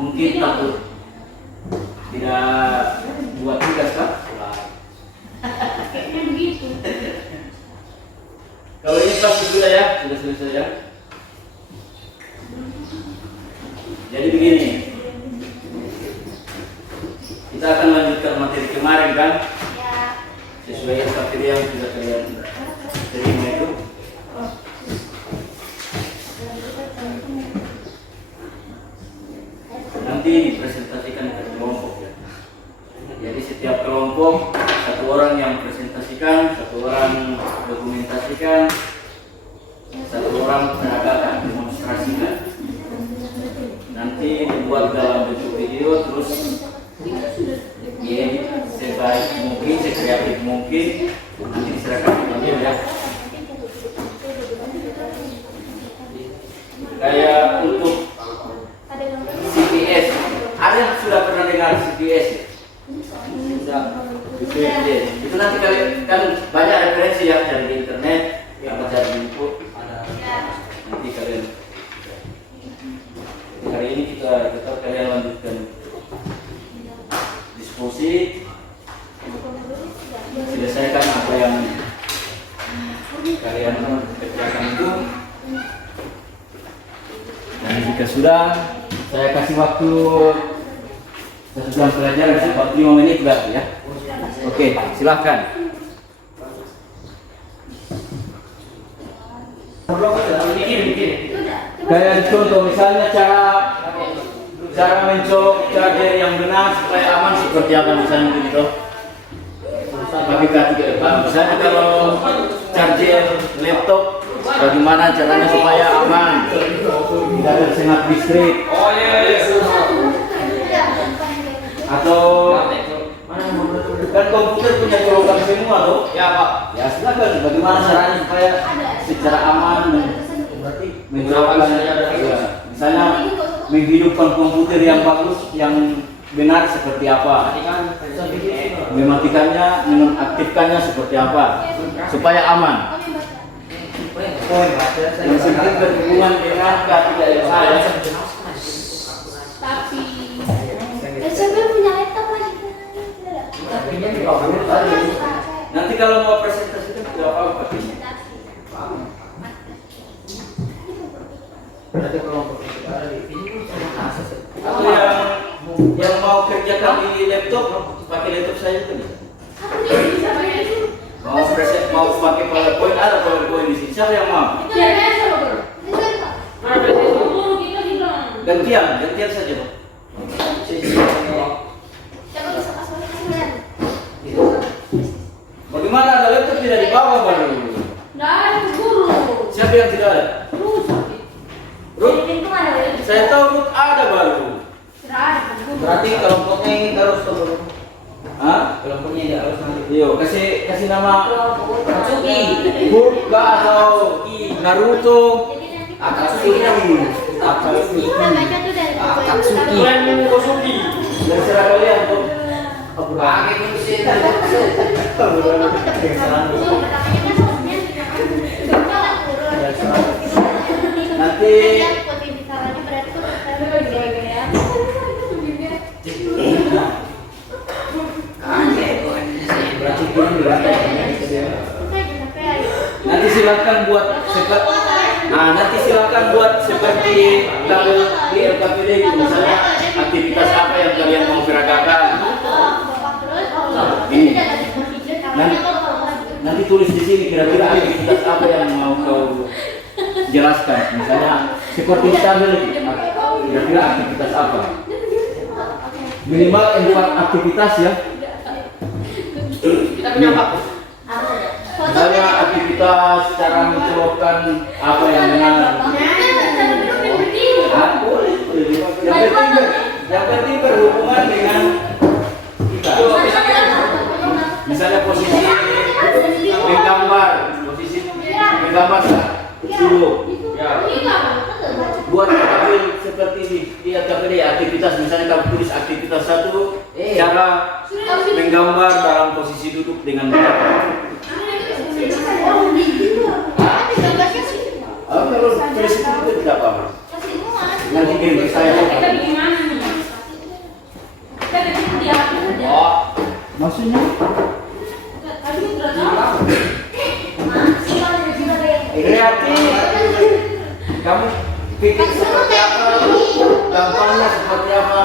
Mungkin takut tidak buat tugas kan? Kayaknya begitu. Kalau ini pasti sudah ya, sudah selesai ya. Jadi begini, kita akan lanjutkan materi kemarin kan? Ya. Sesuai SKPD yang sudah kalian terima itu. Nanti dipresentasikan ke kelompok ya. Jadi setiap kelompok satu orang yang presentasikan, satu orang dokumentasikan, satu orang menegakkan, demonstrasikan. Nanti dibuat dalam bentuk video, terus diedit sebaik mungkin, sekreatif mungkin, nanti diserahkan ke video ya. Kayak untuk CPS, ada yang sudah pernah dengar CPS? Sudah. Itu nanti kalian kan banyak referensi yang cari di internet, yang cari info. Nanti kalian hari ini kita tetap kalian lanjutkan diskusi, selesaikan apa yang kalian kerjakan itu. Dan jika sudah, saya kasih waktu 1 jam pelajaran, 45 menit berarti ya. Oke, silahkan. Kayak contoh misalnya cara mencok charger yang benar supaya aman seperti apa misalnya gitu. Tapi misalnya kalau charger laptop bagaimana caranya supaya aman, tidak tersengat listrik. Atau kan komputer punya colokan semua tuh. Ya Pak. Ya silakan. Bagaimana caranya supaya secara aman berarti misalnya menghidupkan komputer yang bagus, yang benar seperti apa, mematikannya, menonaktifkannya seperti apa supaya aman. Yang sedikit berhubungan dengan KPI. Tapi siapa punya laptop lagi? Nanti kalau mau presentasi itu tidak apa-apa. Atau yang mau kerjakan di laptop pakai laptop saya itu bisa. Mau pakai PowerPoint, ada PowerPoint di sini. Siapa yang mau? Gantian saja Pak. Bagaimana ada laptop tidak dibawa baru? Nggak ada guru. Siapa yang tidak ada? Ruth? Saya tahu Ruth ada baru. Berarti kelompoknya ini terus turun. Hah? Kelompoknya tidak harus nanti. Yo, kasih nama Akatsuki. Hulk atau Naruto. Akatsuki. Akatsuki. Akatsuki. Terserah kalian tuh. Pakai kunci. Nanti silakan buat seperti tabel di LKPD misalnya aktivitas apa yang kalian mau gerakkan. Ini. Nanti tulis di sini kira-kira aktivitas apa yang mau kau jelaskan. Misalnya seperti tabel kira-kira aktivitas apa. Minimal 4 aktivitas ya. Kita punya apa? Misalnya aktivitas cara mencolokkan apa yang benar. Boleh. Yang penting berhubungan dengan kita. menggambar dulu. Ya. Iya. Buat ambil seperti di KPD aktivitas, misalnya kamu tulis aktivitas 1, cara menggambar dalam posisi duduk dengan benar. Kalau tulis itu tidak apa-apa. Nanti game saya. Oh, maksudnya? Kreatif. Kamu pikir seperti apa? Gampangnya seperti apa?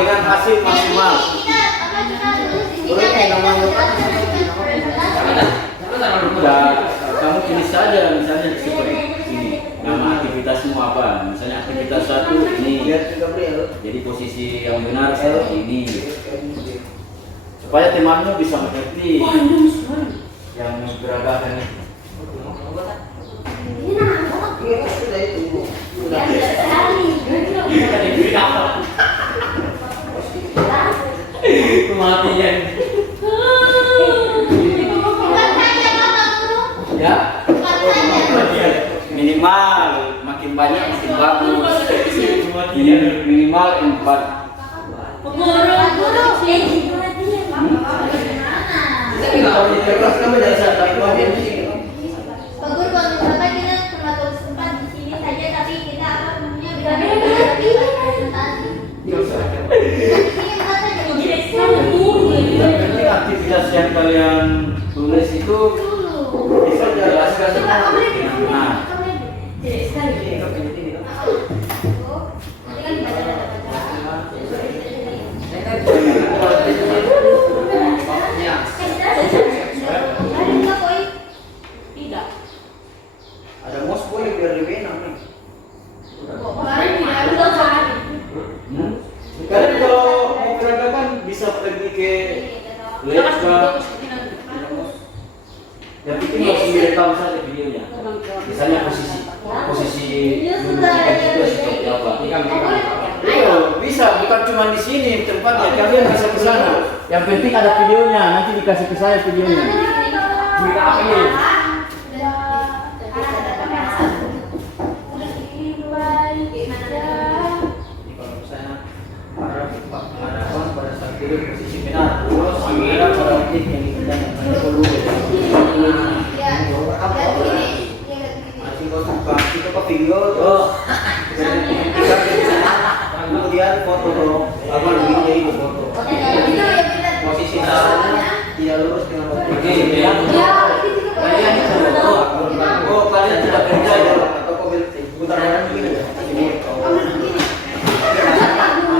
Dengan hasil maksimal. Kamu pilih saja misalnya seperti ini. Nama aktivitasmu apa? Misalnya aktivitas 1 ini. Jadi posisi yang benar seperti ini. Supaya temanmu bisa mengerti yang beragam ini. Kematian. Ya. Minimal makin banyak makin bagus. Minimal 4. Kalau di kelas kamu dari sana, Pak Guru, kalau misalnya kita cuma tulis tempat di sini saja, tapi kita apa punya berarti aktivitas yang kalian tulis itu bisa dijelaskan dengan benar. Ada mos boleh biar lebih enak nih. Kalian kalau mau peragakan bisa pergi ke Leska. Yang penting langsung direkam saja videonya. Misalnya posisi duduk itu seperti apa. Iya, bisa bukan cuma di sini tempatnya, kalian bisa ke sana. Yang penting ada videonya, nanti dikasih ke saya videonya. Kita apa ini? Pada saat tidur posisi benar, terus ada pada objek yang kita dulu. Masih kau suka kita ke video tuh. Kemudian foto tuh, apa begini itu foto. Posisi tidak lurus dengan objek. Kalian itu, oh kalian tidak kerja ya? Atau kau putar badan begini ya?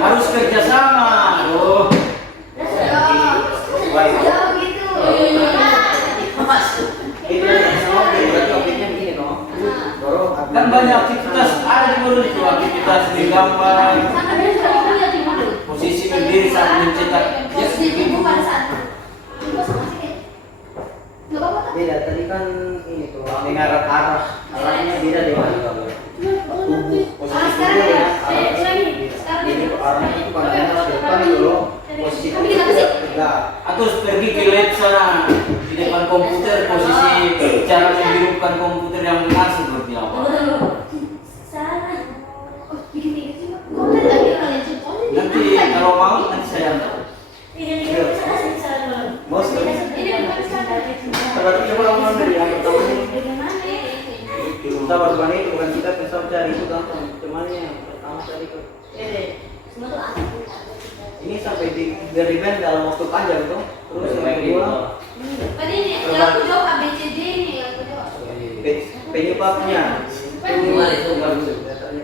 Harus kerjasama. Oh. Kan banyak aktivitas ada di mulut itu, aktivitas menggambar, posisi berdiri saat mencetak. Beda tadi kan ini tuh mengarah arahnya beda dengan tubuh posisi tubuh ya ini arahnya itu kan depan dulu posisi tubuh tegak Atau pergi ke lab sana di depan komputer, posisi cara menghidupkan komputer yang benar seperti apa. Nanti kalau mau nanti saya antar. mau sekali berarti coba ngomong dari yang pertama kita berani itu bukan kita bisa cari itu gampang cuman yang pertama tadi itu ini sampai dari band dalam waktu panjang tuh terus yang kedua penyebabnya itu bagus datanya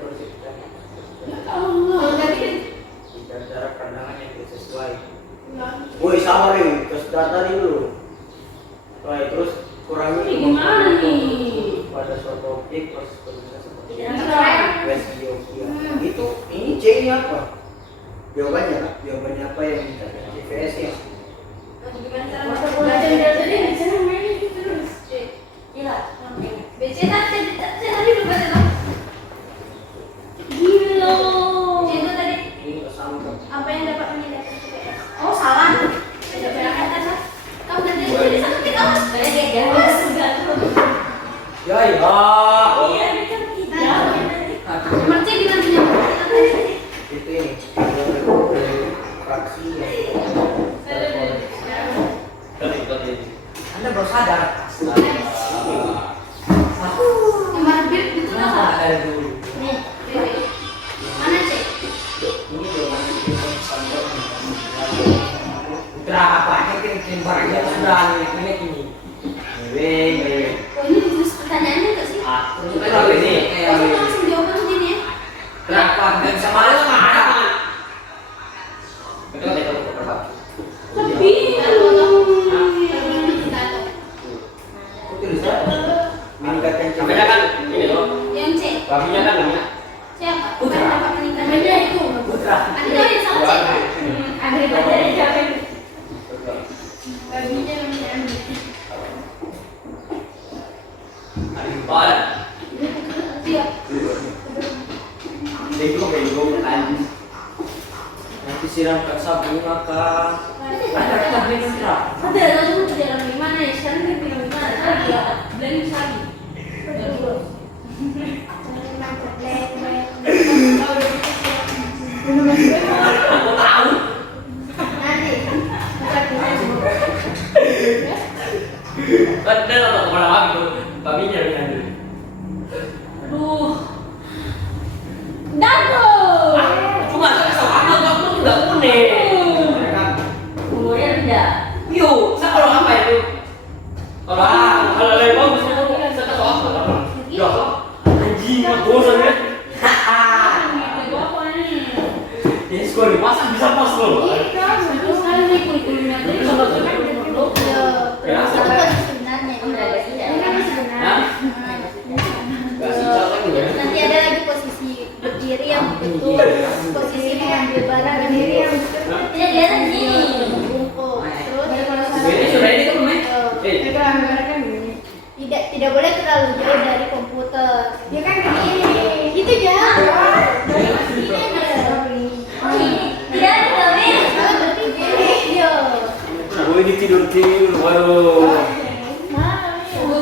dan cara pandangan yang tidak sesuai. Woi sabar nih, terus data dulu. Baik, terus kurangi Gimana nih? pada suatu objek terus bisa seperti ini. Itu ini C-nya apa? Jawabannya kan? Jawabannya apa yang minta? CVS-nya. Ini kesama. Apa yang dapat menilai CPS? Oh salah. Kamu nanti jadi satu kita Anda baru sadar. Nomor bib itu apa? Ada dulu. Nih, mana sih? Ini tuh berapa kirim barangnya sudah ini. Weh. Oh, ini terus pertanyaannya nggak sih? Terus kalau ini Oh, ini langsung jawaban gini ya? berapa dan sama ada. Betul betul berapa? Lebih, kita tahu. Tulisan meningkatkan Namanya kan ini loh, Yang C, babinya kan namanya siapa? Putra. Dapat meningkat aja itu. Putra. Ada yang sama C. Ada yang siapa? Babinya namanya Andi. Soalnya Iya. Bego anjing. Nanti siram sabun maka ada kita beli putra. Ada langsung bilang gimana ya? Sekarang dia bilang gimana? Tadi dia blend sapi. aku tahu. Kan dia nonton kemana lagi tuh, babinya dengan dulu. Aduh. Dago. Cuma sama kamu nggak kuning. Umurnya rendah. Yuk, saya kalau apa itu? Kalau lebih bagus itu saya tahu apa? Ya, anjing, bosan ya. Itu apa nih? Ini sekolah dipasang bisa pas loh. Terus kan nih kurikulumnya tadi kalau kan belum Ya, sebenarnya ini kan sebenarnya. Nanti ada lagi posisi berdiri yang betul, posisi mengambil barang berdiri yang tidak kelihatan gini, bungkuk. Terus Ini sudah ini kan belum? tidak boleh terlalu jauh dari komputer. Ya kan begini, gitu ya. Tidak ada kami. Berarti iya. Oh ini tidur baru.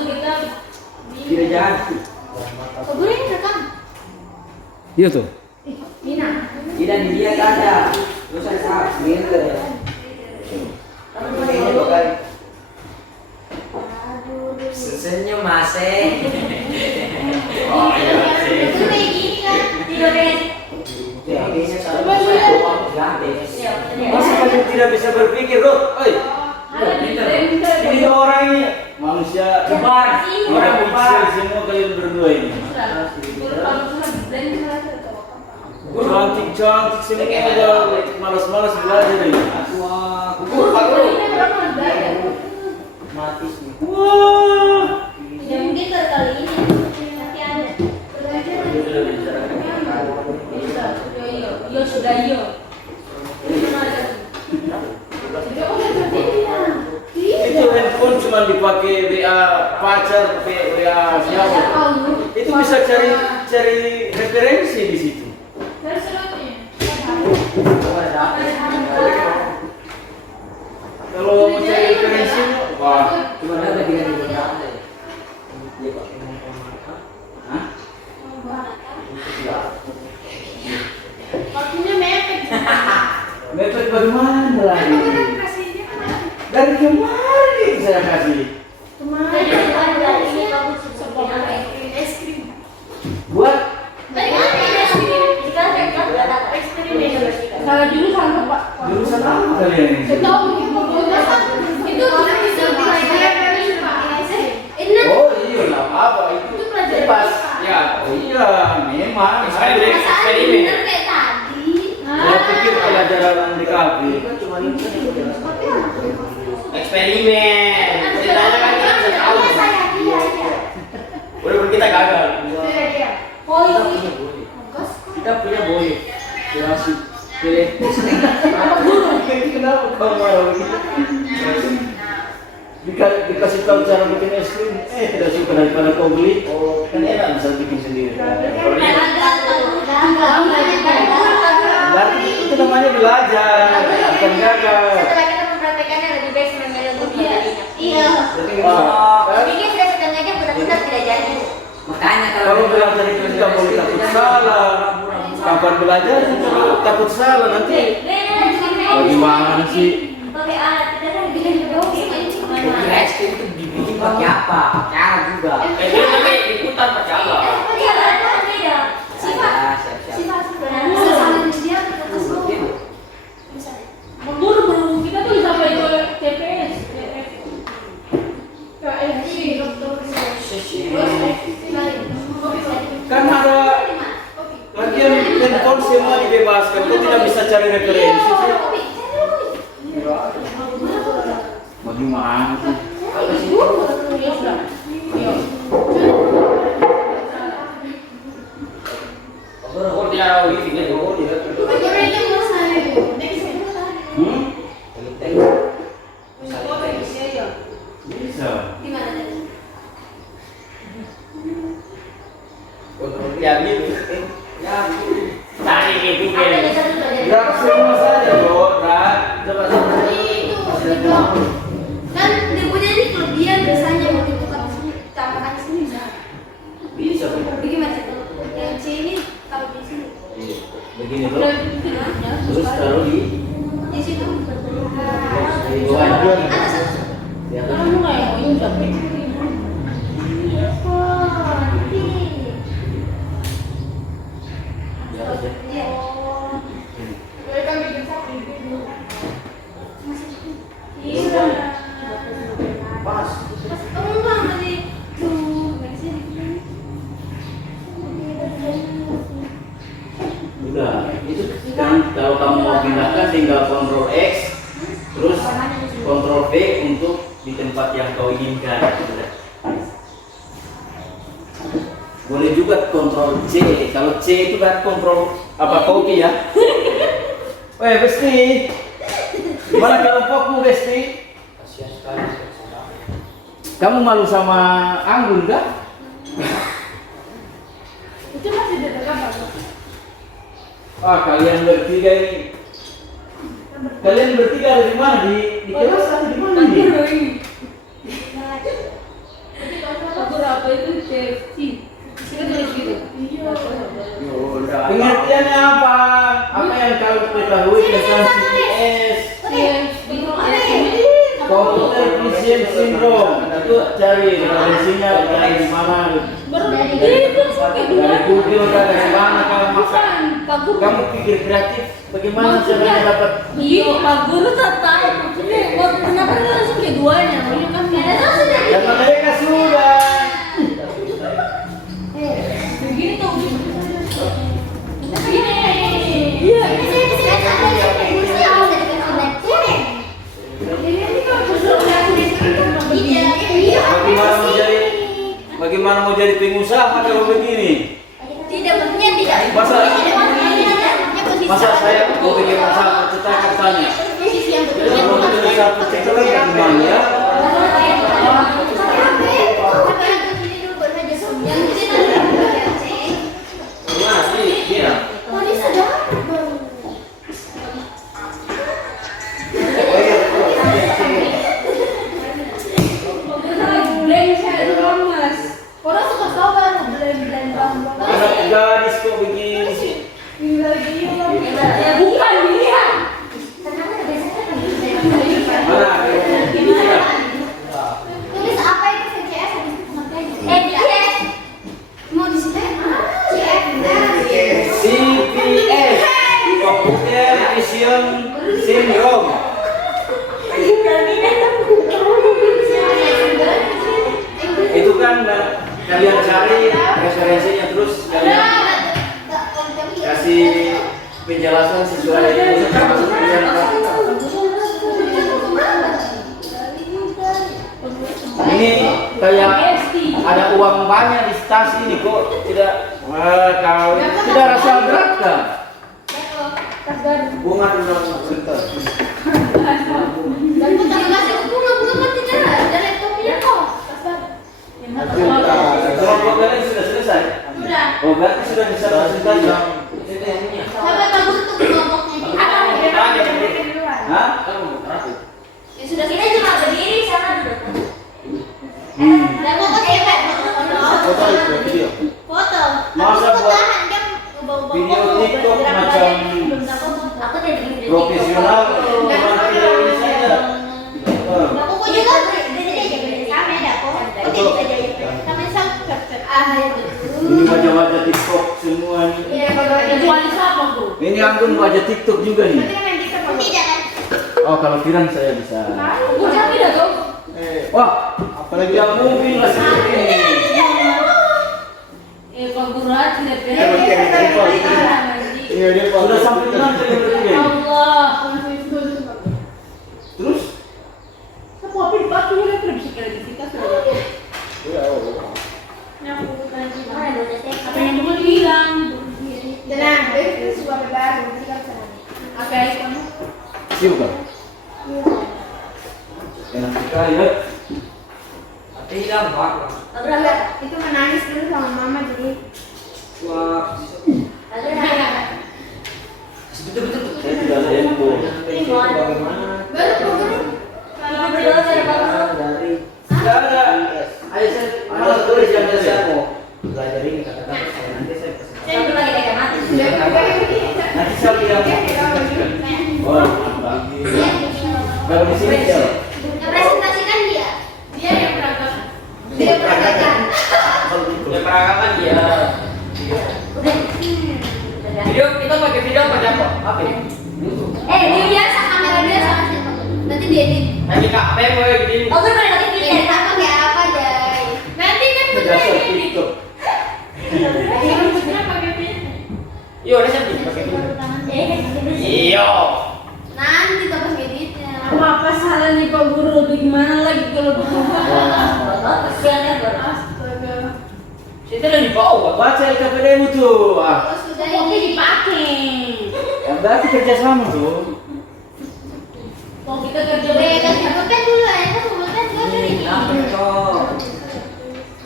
Kita Tidak jahat. Guru ini rekam. Iya tuh. Nina. Tidak dilihat ada. Terus saya saat gitu. Ini bakal senyum masih. Oh iya sih. Itu kayak gini kan tidurnya. Ya, kayaknya saya ganti. Masa kamu tidak bisa berpikir loh? Oi. Ini orang ini manusia Kembar. orang kecil semua kalian berdua ini. Cantik semua, malas-malas belajar ini. Wah, mati sih. Wah. Tidak mungkin kali ini. Nanti ada. Yo sudah yo. Itu handphone cuma dipakai WA pacar, WA siapa? Itu bisa cari referensi di situ. Kalau mau cari referensi, wah, Cuma ada dia di belakang. Dia pakai handphone. hah? Waktunya mepet. Mepet bagaimana lagi? Dari kemarin saya kasih. Kemarin ada ini kamu sekolah es krim. Buat Tadi kan ada es krim. Sekarang kan ada es krim di Indonesia. Salah jurusan tuh, Pak. jurusan apa kalian ini? Tahu itu pelajaran ini. Oh iya, nggak apa-apa itu. Itu pelajaran Pas. IPA. Ya, oh iya, memang. Eksperimen. Perasaan bener kayak tadi. Saya pikir pelajaran di kafe. Cuma ini kan yang jelas. Eksperimen. Ceritanya kan kita bisa tahu. Walaupun kita gagal. Oh Kita ini. punya boleh. Kita punya boy. Jelasin. Pilih. Kenapa kau marah begitu? Dikasih tahu cara bikin es krim, tidak suka daripada kau beli. Oh, kan enak bisa bikin sendiri. Berarti itu namanya belajar, bukan gagal. Setelah kita mempraktekannya lebih baik sebenarnya lebih tadinya. Iya. Berarti Wah, kan? Bikin sudah setengahnya benar-benar tidak jadi. makanya Kalau belajar itu tidak boleh takut salah. Kapan belajar itu takut salah nanti. Bagaimana sih? Pakai alat, kita kan bikin dong Kira es krim itu dibikin pakai apa? Pakai alat juga. Dia tapi ikutan pakai apa? pakai alat apa ya? Sifat, Siap-siap. sifat sebenarnya sesalin dia Mungkin. Mundur kita tuh sampai ke TPS, ke FC. Kan ada lagian handphone semua dibebaskan, kok tidak bisa cari referensi sih? Bagaimana sih? Ya sudah. Oh dia wifi nya dulu dia. Hmm? Bisa. Ya gitu. Ya. Tadi itu kan. Gerak semua saja, bro. Gerak. Coba Kan dia punya ini kelebihan biasanya mau dibuka di sini, tambahkan di sini bisa. bisa. Bro. Bagaimana sih? Yang C ini kalau di sini, Iya. Begini bro. Terus taruh di situ. di bawah. Atas. Di atas. Kamu nggak yang mau ucap? Di atas ya. Iya. Pas. Enggak masih tuh dari sini. Udah. Itu kan kalau kamu mau pindahkan tinggal Ctrl X, terus Ctrl V untuk di tempat yang kau inginkan. Udah. Boleh juga Ctrl C. Kalau C itu kan Ctrl apa copy ya? Weh Besti, gimana kelompokmu Besti? Kasihan sekali. Kamu malu sama Anggun kah? Itu masih dekat apa? Ah kalian bertiga ini. Kalian bertiga ada di mana? Di kelas atau di mana nih? Aku apa itu CFC? Kita tulis gitu. Iya. Pengertiannya apa? Apa yang kau ketahui tentang CPS? Computer Vision Syndrome. Itu cari referensinya dari di mana? Dari Google kah, dari mana kamu masak? Kamu pikir kreatif bagaimana caranya dapat? Iya, Pak Guru tak tahu maksudnya. Kenapa nggak langsung keduanya? Ini kan Dan mereka sudah. begini tuh. Iya. Bagaimana mau jadi pengusaha kalau begini? Tidak maksudnya tidak. Masa saya mau bikin usaha cetakan tanya? Posisi yang Kalau bikin satu cetakan gimana ya? Gimana sih dia? Blank saya doang, Mas. Orang suka tahu kan blend Anak gadis kok begini sih? Ya bukan dia. Mana? Tulis apa itu VCS VCS mau di sini CPS, Computer Vision Syndrome. Itu kan kalian cari referensinya terus kalian kasih penjelasan sesuai ini kayak ada uang banyak di tas ini kok tidak kau tidak rasa berat kan? Bunga dulu sebentar. dan kita kasih bunga kan tidak ada laptopnya kok Kelompok kalian sudah selesai? sudah Oh berarti sudah bisa presentasi. sampai kamu tutup kelompoknya Hah? ya sudah kita cuma berdiri sana duduk dan foto Foto itu video. foto Masa aku buat tahan dia video TikTok macam aku jadi profesional TikTok juga nih. Nanti kan kita mau tidak kan? Oh, kalau Kiran saya bisa. Udah tidak tuh. Wah, apalagi yang mungkin lah seperti ini. Pak Guru aja tidak Iya dia Sudah sampai di mana tadi berarti, Gen? Allah. Terus? Apa batu ini tidak bisa kira kita sudah. Apa yang dulu bilang? Tenang, itu sebuah baru. Kita bisa. Apa itu? Siapa? Enak sekali ya. Tapi hilang Pak. Itu menangis dulu sama mama jadi. Wah. Betul-betul. Saya tidak ada handphone. Bagaimana? Baru. Kalau berdoa saya baru. Dari Enggak ada. Ayo saya malas tulis yang saya mau belajar ini kata-kata saya nanti saya pesan. Saya belum lagi kayak mati. Nanti saya bilang. Oh, apa? Kalau di sini ya. Presentasikan dia. Dia yang berangkat. Dia peragakan. Ya peragakan dia. Video kita pakai video apa ya? Dia biasa kamera dia sama siapa? Nanti dia edit. Nanti kak apa yang mau gini? Oh, gue pakai Edit filter. apa kayak apa Jay? Nanti kan Dasar TikTok. Yo, ada siapa pakai video? Iyo. nanti kita pas editnya. Apa salahnya Pak Guru? Bagaimana lagi kalau berubah? Kasihan ya, Bro. Astaga. Kita udah dibawa. Baca LKPD-mu tuh. Ah, Kalau sudah Oke, ini dipakai. berarti kerja sama tuh. Kalau kita kerja kasih pulpen dulu ya, kan pulpen gua dari ini.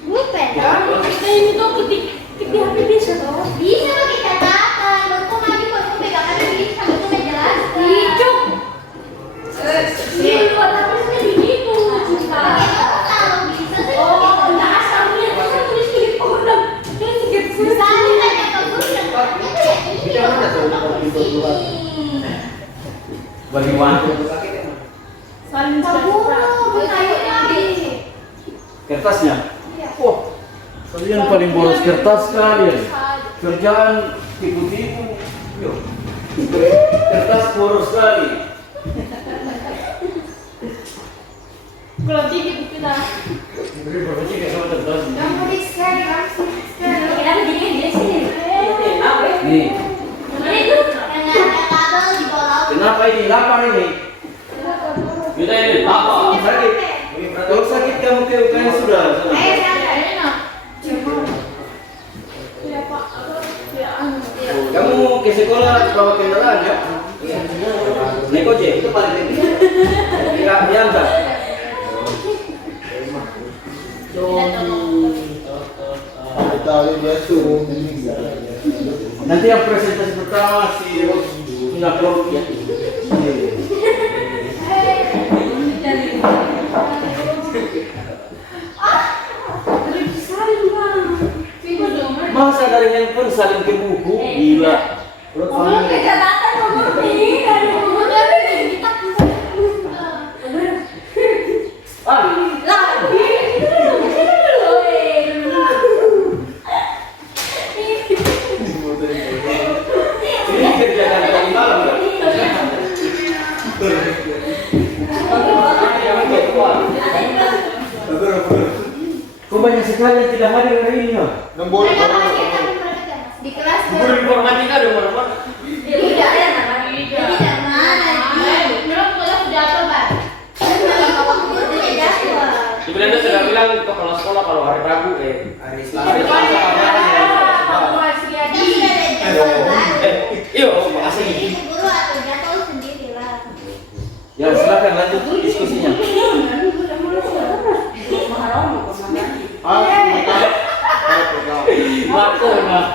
Pulpen dong. kita ini tuh ketik HP bisa toh. Bisa pakai catatan. Baru lagi baru pegangannya bisa, baru menjelaskan. Hijau. Ini buat apa sih begitu? Kalau bisa sih. Oh, enggak asalnya kita tulis di kodam. Ini sedikit susah. Tadi tanya ke guru dan katanya kayak ini. Itu yang mana tuh itu dua. Bagaimana? Saling Pak Guru, kayaknya habis. Kertasnya? Iya. Oh, kalian paling boros kertas kalian. Kerjaan tipu-tipu. Yo. Kertas boros sekali. Kalau tinggi kita. Beri berbagai kayak sama kertasnya. Kamu di sekali, kamu sini sekali. Kita begini dia sini. Nih, Ini tuh. Yang ada kabel di bawah. kenapa ini? Lapar ini? Kita ini apa? Sakit. Kalau sakit kamu ke UKM sudah. Sana. Enak. Kamu ke sekolah bawa kendaraan ya? Naik ojek. Itu paling penting. Kira biasa. Tahu dia suruh Nanti yang presentasi pertama si punya kelompok ya. Masa dari handphone saling ke buku, gila. Belum kejahatan ngomong nih. Ah, ini kerjaan tadi malam kan? Kok banyak sekali yang tidak hadir hari ini ya? nembol Mereka pakai tapi mereka kan di kelas Guru informatika ada mana? tidak tidak mana belum sudah apa Pak? Di Belanda sudah bilang itu kalau sekolah kalau hari Rabu hari hari Selasa iyo asli. Guru atau jatuh sendiri lah. Ya silakan lanjut diskusinya. Marco mah.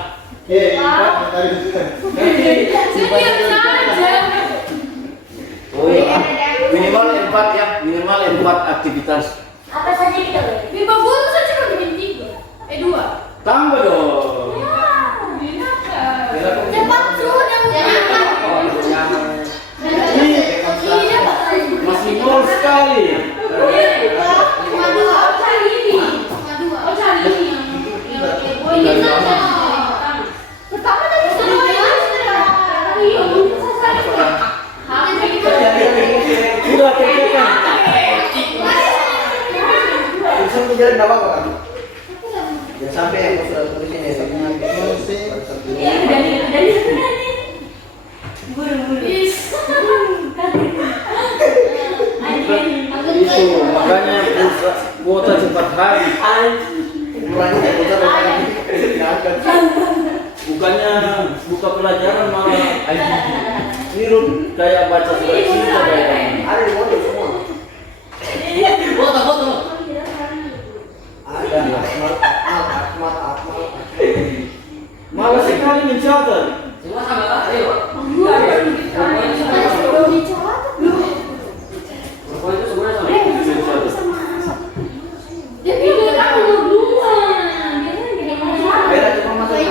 Oh iya. Minimal 4 ya, minimal 4 aktivitas. Apa saja kita boleh? Bimbo guru saya cuma bikin 3. 2. Tambah dong. Cepat sudah Masih nol sekali. Cuma 2. Cari ini. Cuma 2. Oh cari ini. Pertama tadi sudah Kamu jalan enggak apa-apa kan? Jangan sampai aku sudah tulis ini ya. Iya, dari buru-buru. Itu makanya kuota cepat habis. Ukurannya kayak besar diangkat. Bukannya buka pelajaran malah nirun kayak baca surat cinta kayak. Ada di mobil semua. Foto. Ada Akmal. Malas sekali mencatat. Semua sama lah, ayo. Pokoknya itu semuanya sama. Beda cuma masuk.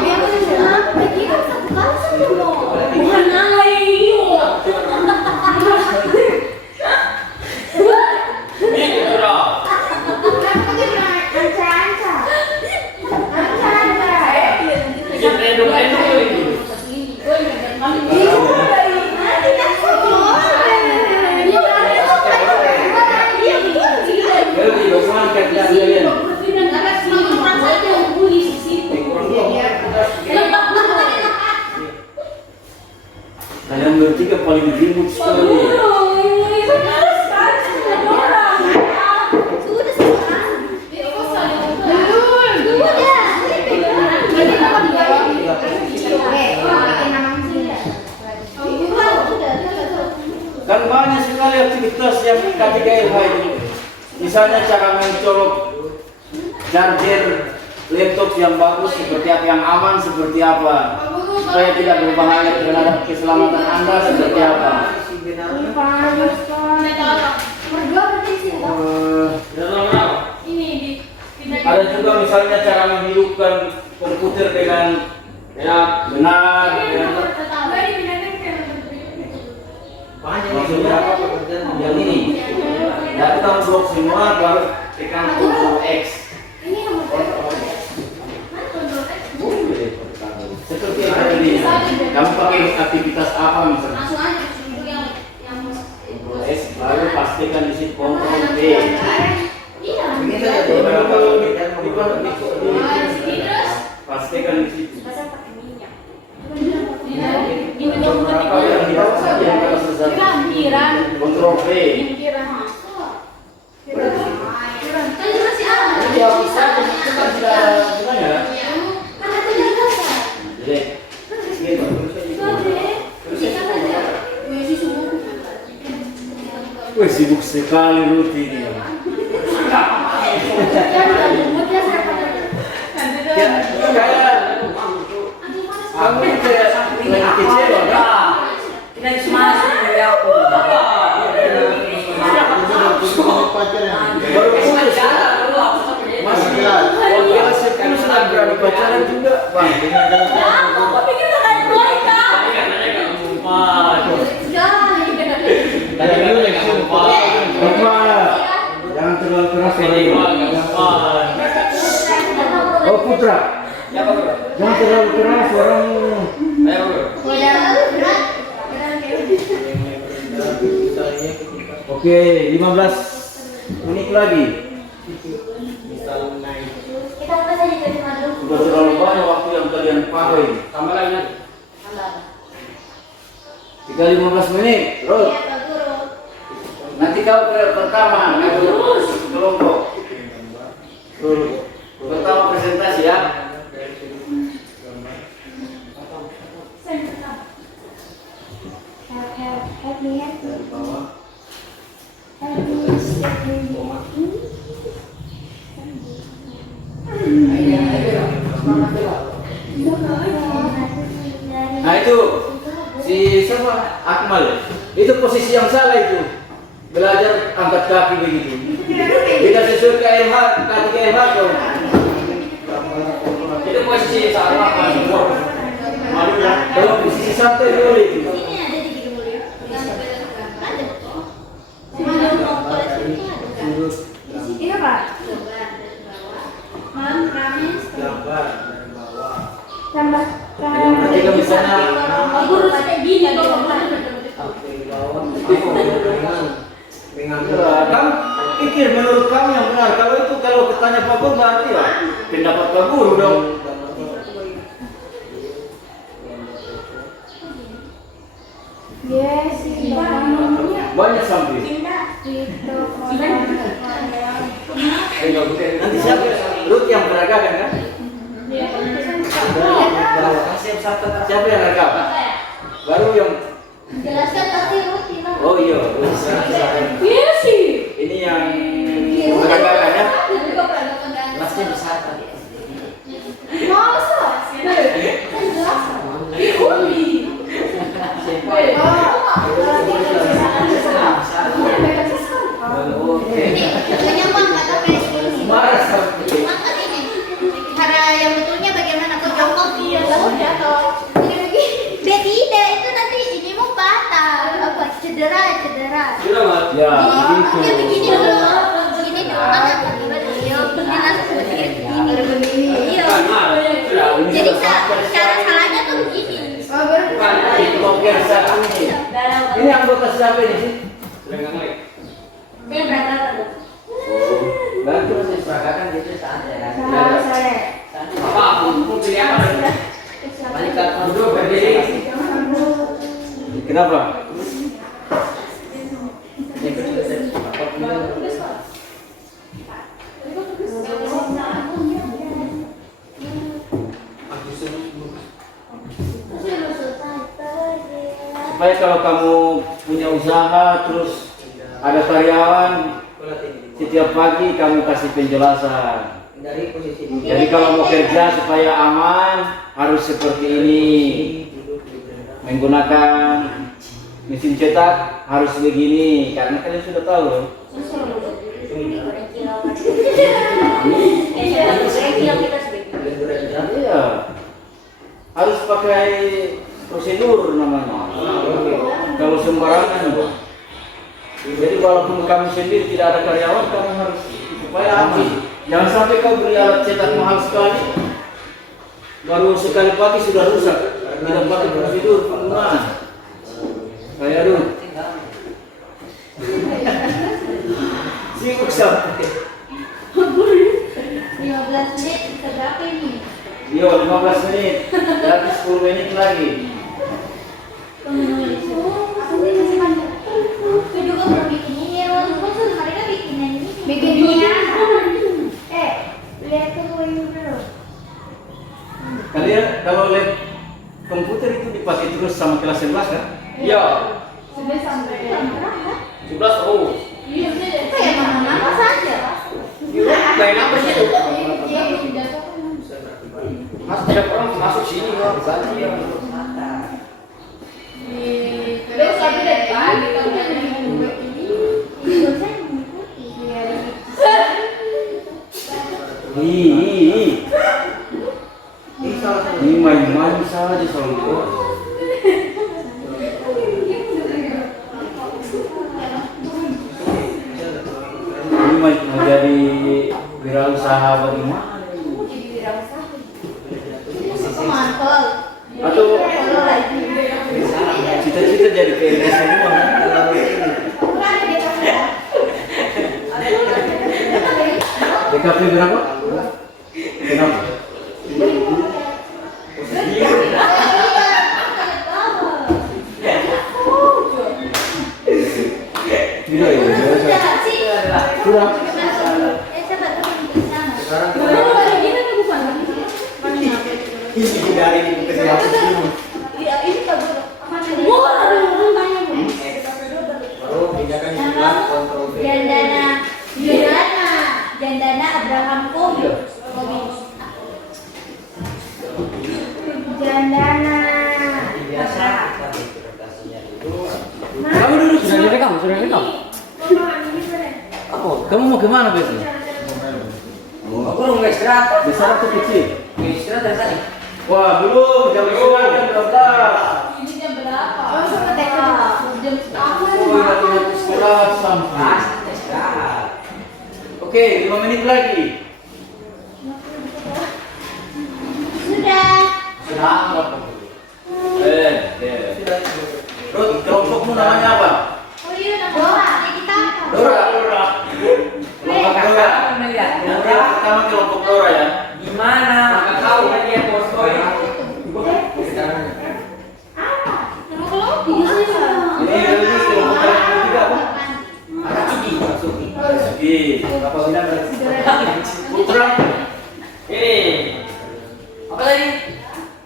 Bukan alay. Ini kurang. Jadi bagaimana kerjaan kalian? Kalian bertiga paling ribut sekali. Kan banyak sekali aktivitas yang K3LH itu. Misalnya cara mencolok charger laptop yang bagus seperti apa, yang aman seperti apa, supaya tidak berbahaya terhadap keselamatan Anda seperti apa. Ada juga misalnya cara menghidupkan komputer dengan benar. Maksudnya yang ini. Jadi kamu blok semua baru tekan Ctrl X. Seperti yang tadi, kamu pakai aktivitas apa misalnya? Ctrl S baru pastikan di situ Ctrl V. Pastikan di situ. Beberapa yang tidak saja yang kalau sesat. Ctrl V. Ya bisa, kita tidak ada gunanya. Jadi, wih sibuk sekali Ruti ini. Ya, kayak kamu ini kayak lagi kecewa kan? Tidak semangat dari aku. Baru putus ya? Masih kelas 10 sudah berani pacaran juga, Bang. Aku pikir akan mereka. Bapak, jangan terlalu keras suaranya. Oh Putra, jangan terlalu keras suaramu. Oke, 15 menit lagi. Sudah terlalu banyak waktu yang kalian pakai. Tambah lagi. 15 menit, Rod. Nanti kau pertama, kelompok. Pertama presentasi ya. Nah itu si siapa? Akmal. Itu posisi yang salah itu. Belajar angkat kaki begitu. Tidak sesuai KLH, K3LH dong. Itu posisi salah kan. Malu ya. Kalau posisi santai boleh itu. Ini apa? Malam Kamis. Gambar dari bawah. Tambah. Ketika misalnya Aku harus kayak gini dong. Dari bawah. Ringan. kan pikir menurut kamu yang benar. Kalau itu kalau ketanya Pak Guru berarti ya pendapat Pak Guru dong. Yes, Banyak sampai. Nanti siapa? Ruth yang beragakan kan? Siapa yang rekam? Baru yang jelaskan pasti rutin lah. oh iya. Iya sih. Ini yang beragakan ya. Kelasnya besar tadi. Masa? Kan jelas. Oke. Ini betulnya Bang atau kayak ini? Marah sampai. Bang tadi ini. Cara yang betulnya bagaimana? Kok jongkok dia atau begini? Tidak, itu nanti ini mau patah. Apa cedera. Sudah mas. Ya, Jadi gitu. begini dulu. Begini dulu kan apa dia langsung begini. Iya. Sudah. Jadi cara salahnya tuh begini. Oke, saat ini. Ini anggota siapa ini sih? Sudah nggak naik. Dia berangkat. Bantu masih Peragakan gitu santai. Apa? Mau pilih apa? Balikan Duduk berdiri. Kenapa? Supaya kalau kamu punya usaha terus ada karyawan setiap pagi kamu kasih penjelasan. dari posisi ini. Jadi kalau mau kerja supaya aman harus seperti ini. Menggunakan mesin cetak harus begini karena kalian sudah tahu. Iya. Harus pakai prosedur namanya. Kalau sembarangan. Jadi walaupun kamu sendiri tidak ada karyawan, kamu harus supaya aman. Jangan sampai kau beli alat cetak mahal sekali, baru sekali pakai sudah rusak. Tidak pakai prosedur penggunaan. Kayak dulu. Sibuk sampai. 15 menit bisa berapa ini? Yo, 15 menit. Tapi 10 menit lagi. Aku juga belum bikin ini ya, langsung hari kan bikin ini. Bikin ini. Lihat tuh ini dulu. Kalian kalau lab komputer itu dipakai terus sama kelas 11 kan? Iya. Sudah sampai berapa? 11 terus. Apa ya mana saja? Main apa sih itu? Mas tidak orang masuk sini kok. Ganti ya. Terus tapi dari pagi kamu ini. Saya mengikuti. Ini main-main saja soal itu. Ini mau jadi wirausaha bagaimana? Mantul. Atau cita-cita jadi PNS semua? DKP berapa? Kenapa? Tidak ya, kurang. Ini dari ibu ke siapa sih? Baru bedakan jumlah kontrol V. Jandana Abraham Kum. Jandana. Biasa interpretasinya itu. Kamu dulu Sudah direkam, sudah direkam. Apa? Kamu mau kemana besok? Aku mau istirahat. Besar atau kecil? Istirahat dari tadi. Wah, belum jam istirahat jam 12. Ini jam berapa? Oh, sama teh. Jam setengah. Oh, latihan istirahat sampai. Istirahat. Oke, 5 menit lagi. Sudah. Sudah. Ruth, kelompokmu namanya apa? Oh iya, nama kita. Dora. pertama kelompok Dora ya. Gimana? Nggak tahu kan dia posko ya. Ini dari kelompok kalian juga apa? Suki. Apa bilang Putra. Ini. Apa tadi?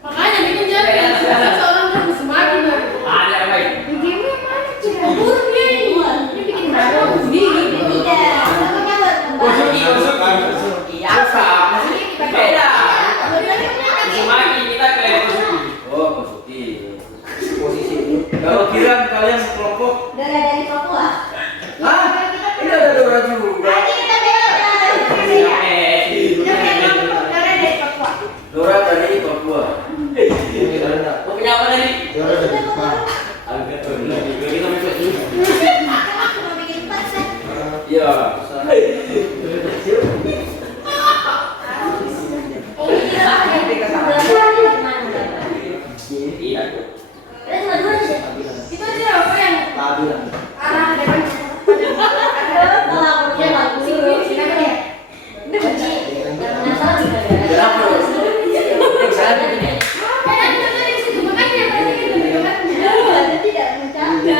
Makanya bikin jangan seorang kan semakin Ada yang baik. kabur dia ini bikin berapa sendiri Kosuki. Apa? Beda. Semakin kita ke Kosuki. Oh, Suki. posisi ini? Kalau Kiran kalian kelompok? Dari Papua. Hah? Ini ada Dora juga. Kita beda. Dari Papua. Dora dari Papua. Mau punya apa tadi? Agak kita masuk ini. Cuma bikin pasar. Ya. Iya. itu dia apa yang Labilan. arah depan Kenapa? Tidak mencapai.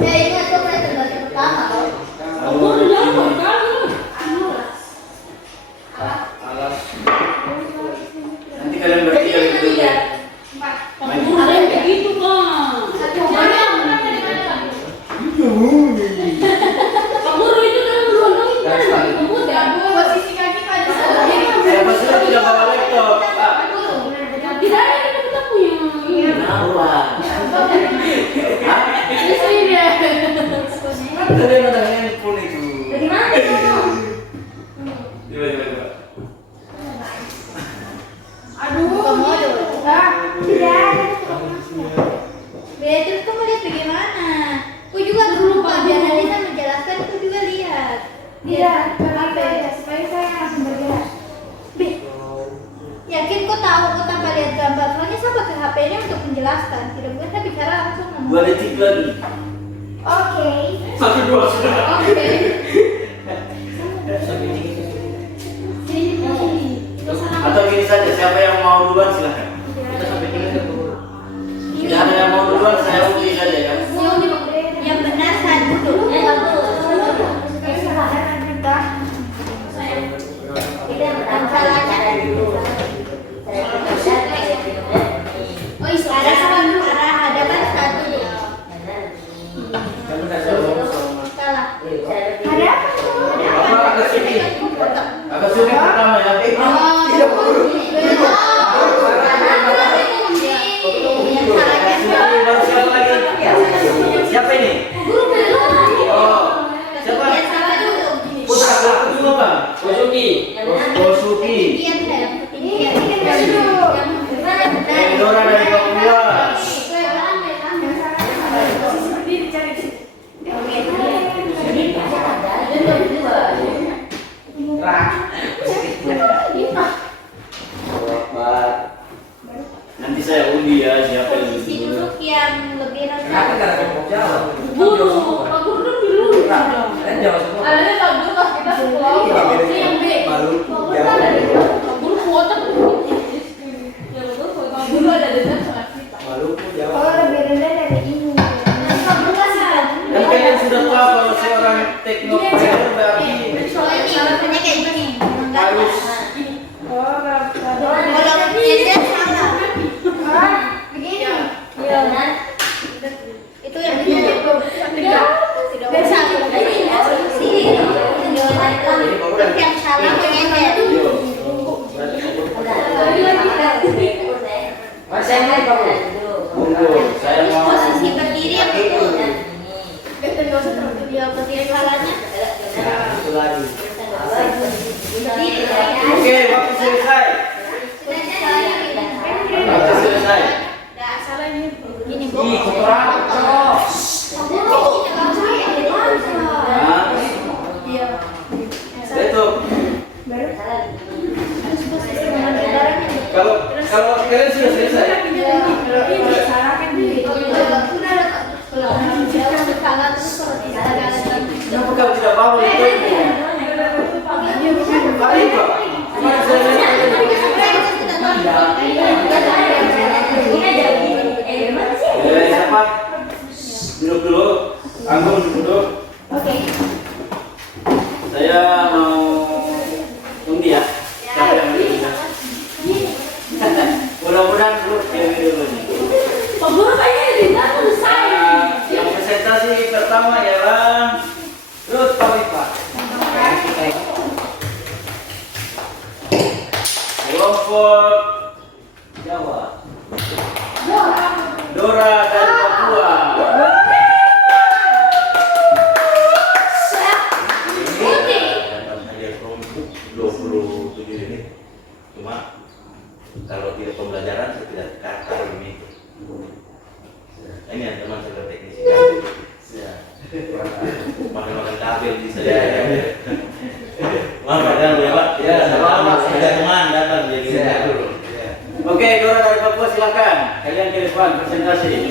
Saya ingat kok pernah terbaca pertama. Alas. Nanti kalian bertiga gitu ya. posisi kaki pada Siapa sudah tidak bawa laptop? Pak. Kenapa? Kalian ada handphone itu. Coba. Beatrice kamu lihat bagaimana? Aku juga dulu Pak, biar nanti saya menjelaskan aku juga lihat. supaya saya langsung bergerak. Yakin kau tahu kau tanpa lihat gambar? Soalnya saya pakai HP-nya untuk menjelaskan. Tidak bukan saya bicara langsung. 2 detik lagi. Oke. 1 2 sudah. Oke. Atau gini saja, siapa yang mau duluan silahkan. Kita sampai 3 dulu. Tidak ada yang mau duluan, saya uji saja ya. Yang benar saya duduk. Oh, arah hadapan satu. Salah. Ada apa? Apa agak sulit? Agak sulit pertama ya. Tidak perlu. Baru siapa lagi? Siapa ini? Oh, siapa? Putra kedua Bang. Kosuki. Kosuki. Dora dari Papua. Nanti saya undi ya siapa yang Posisi dulu. duduk yang lebih Kenapa nggak ada kelompok Jawa? Kan Jawa semua. Maluku, Jawa. Maluku, Jawa. Dan kalian sudah tahu kalau seorang teknoprener berarti Soalnya kayak gini. harus Kalau dia salah. Begini. Itu yang biasa. Yang salah menyender. monggo saya mau Posisi berdiri yang betul. Dia berdiri salahnya. Itu lagi. Berdiri. Oke, waktu selesai. Waktu selesai. Gini, Bu. Ih, keberapa? Nah, itu kalau kalian sudah selesai. Kenapa kau tidak bawa itu? Hari Pak. Kemarin saya lihat. Siapa? Duduk dulu. Anggung duduk. Oke. Saya mau undi ya. Siapa yang undi? Mudah-mudahan dulu yang dulu nih. Pak Guru kayaknya tidak selesai. Yang presentasi pertama ialah Ruth Kofifa. Kelompok Jawa. Dora dari Papua. Hadiah kelompok 27 ini. Cuma kalau tidak pembelajaran saya tidak kata ini. Ini yang teman saya teknisi makan kabel di saya. Maaf ada ya Pak. Ya, sama. Ada teman datang jadi dulu. Oke, Dora dari Papua silakan. Kalian ke depan presentasi.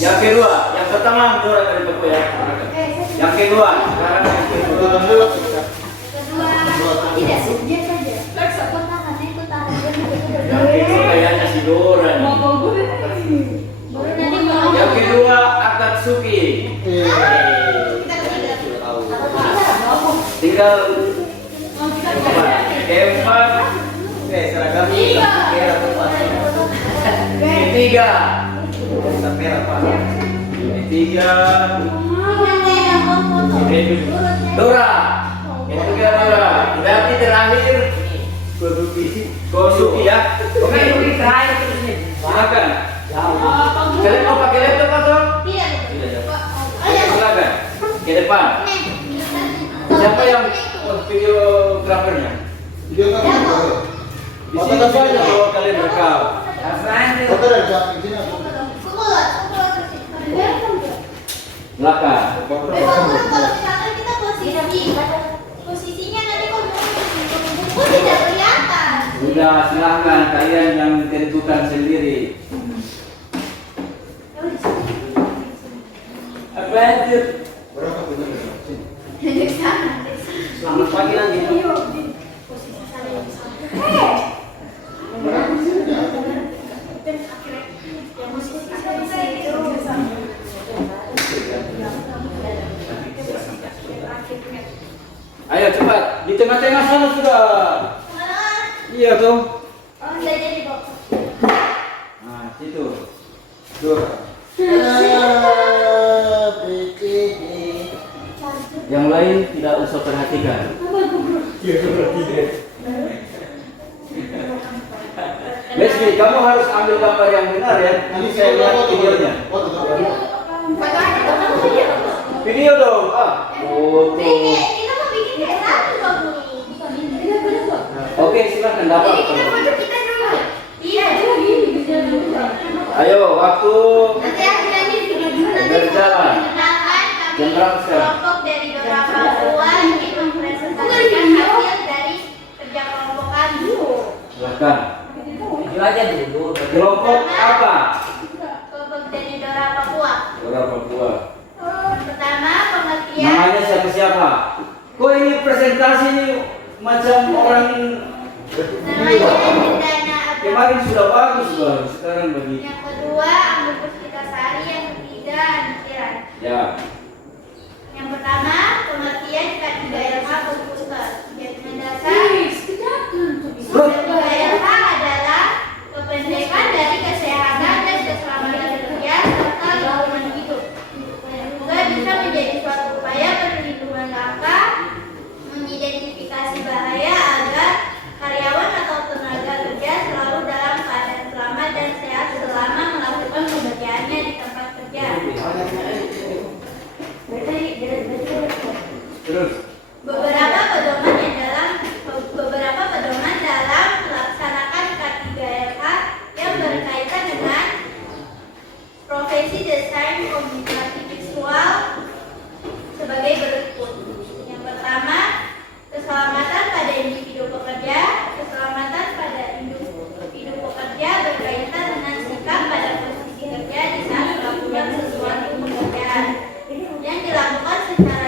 Yang kedua, yang pertama Dora dari Papua ya. Yang kedua, sekarang yang kedua. Tidak saja saja. Kok tangannya itu Yang kedua kayaknya si Dora nih. baru nanti mau. Yang kedua Akatsuki. Tinggal keempat, seragam ketiga, sampai apa? ketiga Dora. Itu dia Dora. Berarti terakhir Kosuki ya. Oke. Silakan. Kalian mau pakai laptop atau? Tidak. Oke, silakan. Ke depan. Siapa yang videografernya? Di sini saja kalau kalian rekam. Silakan. Kalau misalkan kita posisinya nanti kalau buku tidak kelihatan. Sudah, silakan kalian yang tentukan sendiri. Adventure. Selamat pagi lagi. Ayo cepat, di tengah-tengah sana sudah. Iya tuh. Oh, tidak jadi kok. Nah, situ. Dora. Yang lain tidak usah perhatikan. Leslie, kamu harus ambil gambar yang benar ya. Nanti saya lihat videonya. Video dong. Foto. Kita mau bikin kayak satu Pak Guru. Oke, silakan dapat. Jadi kita foto kita dulu. Iya. Ayo, waktu Nanti akhirnya video nanti berjalan. perkenalkan Jam berapa sekarang? kelompok dari Dora Papua ingin mempresentasikan hasil dari kerja kelompok kami. Silakan. Video aja dulu. Kelompok apa? Kelompok dari Dora Papua. Dora Papua. Pertama, pengertian. Namanya siapa-siapa? Kok ini presentasi ini macam orang Namanya Cendana Abdul. kemarin sudah bagus baru sekarang begitu. Yang kedua, Anggun Puspitasari. Yang ketiga, Anikiran. Ya. Yang pertama, pengertian K3LH komputer. Jaringan dasar. K3LH adalah kependekan dari kesehatan dan keselamatan kerja serta lingkungan hidup. Juga bisa menjadi suatu upaya perlindungan langkah, mengidentifikasi bahaya agar karyawan atau tenaga kerja selalu dalam keadaan selamat dan sehat selama melakukan pekerjaannya di tempat kerja. Terus. Beberapa pedoman dalam melaksanakan K3LH yang berkaitan dengan profesi desain komunikasi visual sebagai berikut. Yang pertama, keselamatan pada individu pekerja. Keselamatan pada individu pekerja berkaitan dengan sikap pada posisi kerja di saat melakukan sesuatu pekerjaan yang dilakukan secara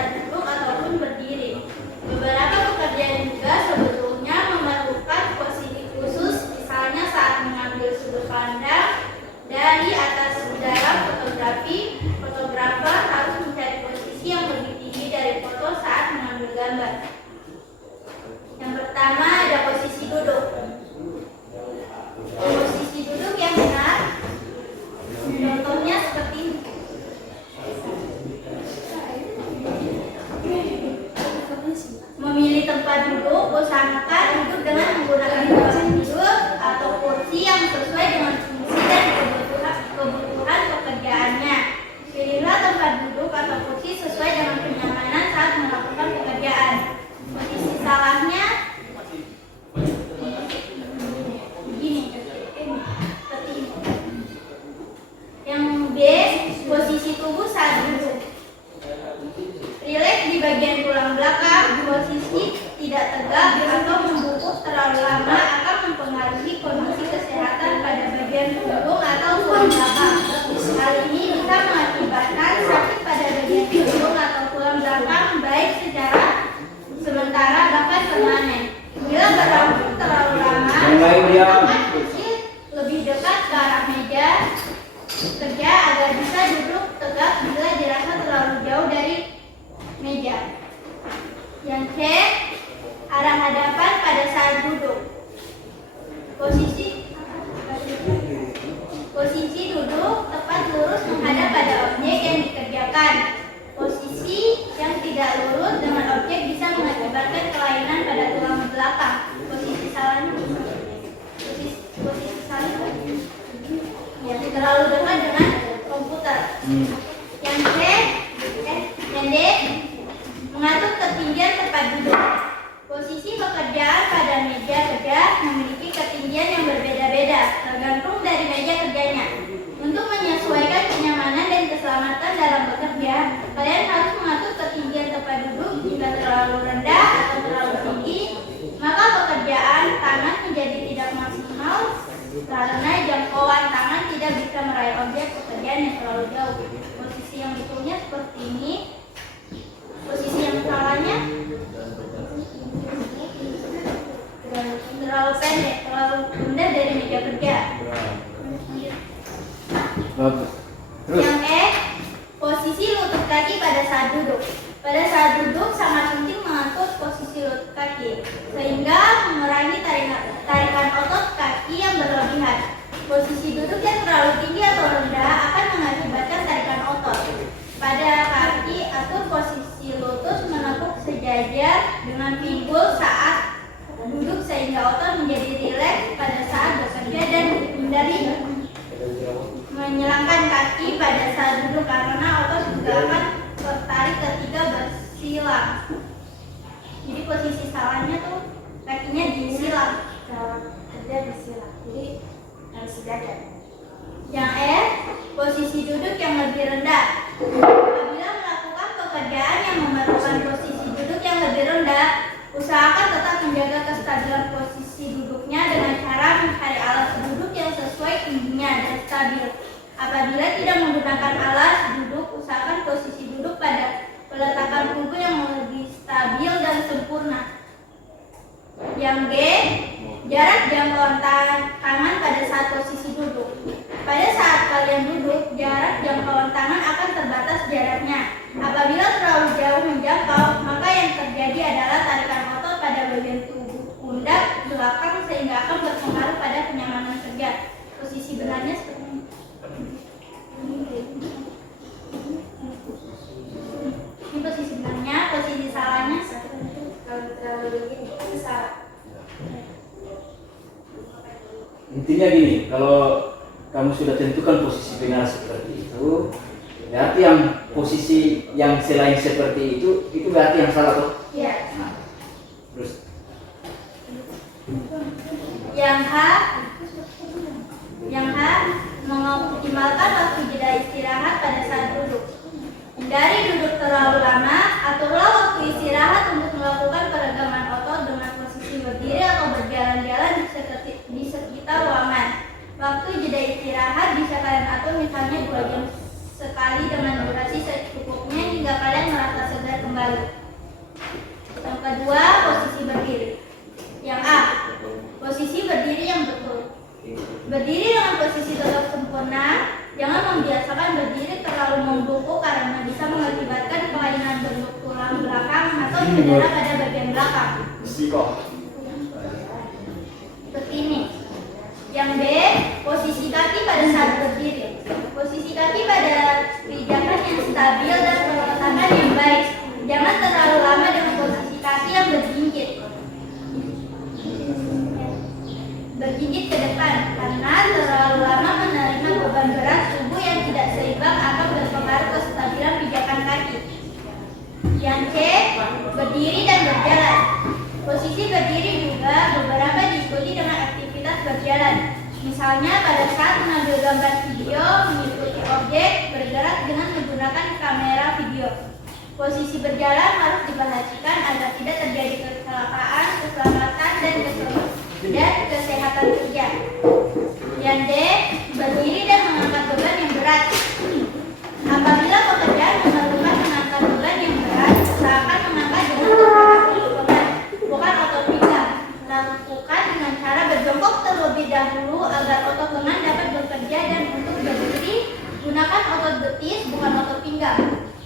tubuh saat duduk. Rileks di bagian tulang belakang, posisi tidak tegak atau membungkuk terlalu lama akan mempengaruhi kondisi kesehatan pada bagian punggung atau tulang belakang. Hal ini bisa mengakibatkan sakit pada bagian punggung atau tulang belakang baik secara sementara bahkan permanen. Bila berlangsung terlalu lama, silakan kursi lebih dekat ke arah meja kerja agar bisa duduk tegak bila dirasa terlalu jauh dari meja. Yang C, arah hadapan pada saat duduk. Posisi duduk tepat lurus menghadap pada objek yang dikerjakan. Posisi yang tidak lurus dengan objek bisa mengakibatkan kelainan pada tulang belakang. Posisi salahnya ya, terlalu dekat dengan komputer. Yang D, mengatur ketinggian tempat duduk. Posisi pekerjaan pada meja kerja memiliki ketinggian yang berbeda-beda tergantung dari meja kerjanya. Untuk menyesuaikan kenyamanan dan keselamatan dalam bekerja, kalian harus mengatur ketinggian tempat duduk. Jika terlalu rendah atau terlalu tinggi, maka pekerjaan tangan menjadi tidak maksimal karena jangkauan tangan tidak bisa meraih objek pekerjaan yang terlalu jauh. Posisi yang betulnya seperti ini. Posisi yang salahnya terlalu pendek, terlalu rendah dari meja kerja. Terus. Yang E, posisi lutut kaki pada saat duduk. Pada saat duduk sangat penting mengatur posisi lutut kaki sehingga mengurangi tarikan otot kaki yang berlebihan. Posisi duduk yang terlalu tinggi atau rendah akan mengakibatkan tarikan otot pada kaki atau posisi lutut menekuk sejajar dengan pinggul saat duduk sehingga otot menjadi rileks pada saat bekerja dan hindari menyilangkan kaki pada saat duduk karena otot juga akan tertarik ketika bersilang. Jadi posisi salahnya tuh kakinya disilang, kerja disilang. Jadi harus sejajar. Yang E, posisi duduk yang lebih rendah. Apabila melakukan pekerjaan yang memerlukan posisi duduk yang lebih rendah, usahakan tetap menjaga kestabilan posisi duduknya dengan cara mencari alas duduk yang sesuai tingginya dan stabil. Apabila tidak menggunakan alas duduk, usahakan posisi duduk pada peletakan tubuh yang lebih stabil dan sempurna. Yang G, jarak jangkauan tangan pada saat posisi duduk. Pada saat kalian duduk, jarak jangkauan tangan akan terbatas jaraknya. Apabila terlalu jauh menjangkau, maka yang terjadi adalah tarikan otot pada bagian tubuh pundak belakang sehingga akan berpengaruh pada kenyamanan kerja. Posisi benarnya seperti ini. Ini posisi benarnya, posisi salahnya kalau terlalu begini itu salah. Intinya gini, kalau kamu sudah tentukan posisi benar seperti itu, berarti yang posisi yang selain seperti itu berarti yang salah tuh. Iya. Nah, terus Yang H, mengoptimalkan waktu jeda istirahat pada saat duduk. Hindari duduk terlalu lama, aturlah waktu istirahat untuk melakukan peregangan otot dengan posisi berdiri atau berjalan-jalan di sekitar ruangan. Waktu jeda istirahat bisa kalian atur misalnya 2 jam sekali dengan durasi secukupnya hingga kalian merasa segar kembali. Yang kedua, posisi berdiri. Yang A, posisi berdiri yang betul. Berdiri dengan posisi tegak sempurna. Jangan membiasakan berdiri terlalu membungkuk karena bisa mengakibatkan kelainan bentuk tulang belakang atau cedera pada bagian belakang. Seperti ini. Yang B, posisi kaki pada saat berdiri. Posisi kaki pada pijakan yang stabil dan peletakan yang baik. Jangan terlalu lama dengan posisi kaki yang berjingkit ke depan karena terlalu lama menerima beban berat tubuh yang tidak seimbang akan berpengaruh ke kestabilan pijakan kaki. Yang C, berdiri dan berjalan. Posisi berdiri juga beberapa diikuti dengan aktivitas berjalan. Misalnya pada saat mengambil gambar video, mengikuti objek, bergerak dengan menggunakan Posisi berjalan harus diperhatikan agar tidak terjadi kecelakaan, keselamatan, dan kesehatan kerja. Yang D, berdiri dan mengangkat beban yang berat. Apabila pekerjaan memerlukan mengangkat beban yang berat, usahakan mengangkat dengan beberapa beban, bukan otot pinggang. Lakukan dengan cara berjongkok terlebih dahulu agar otot lengan dapat bekerja, dan untuk berdiri gunakan otot betis bukan otot pinggang.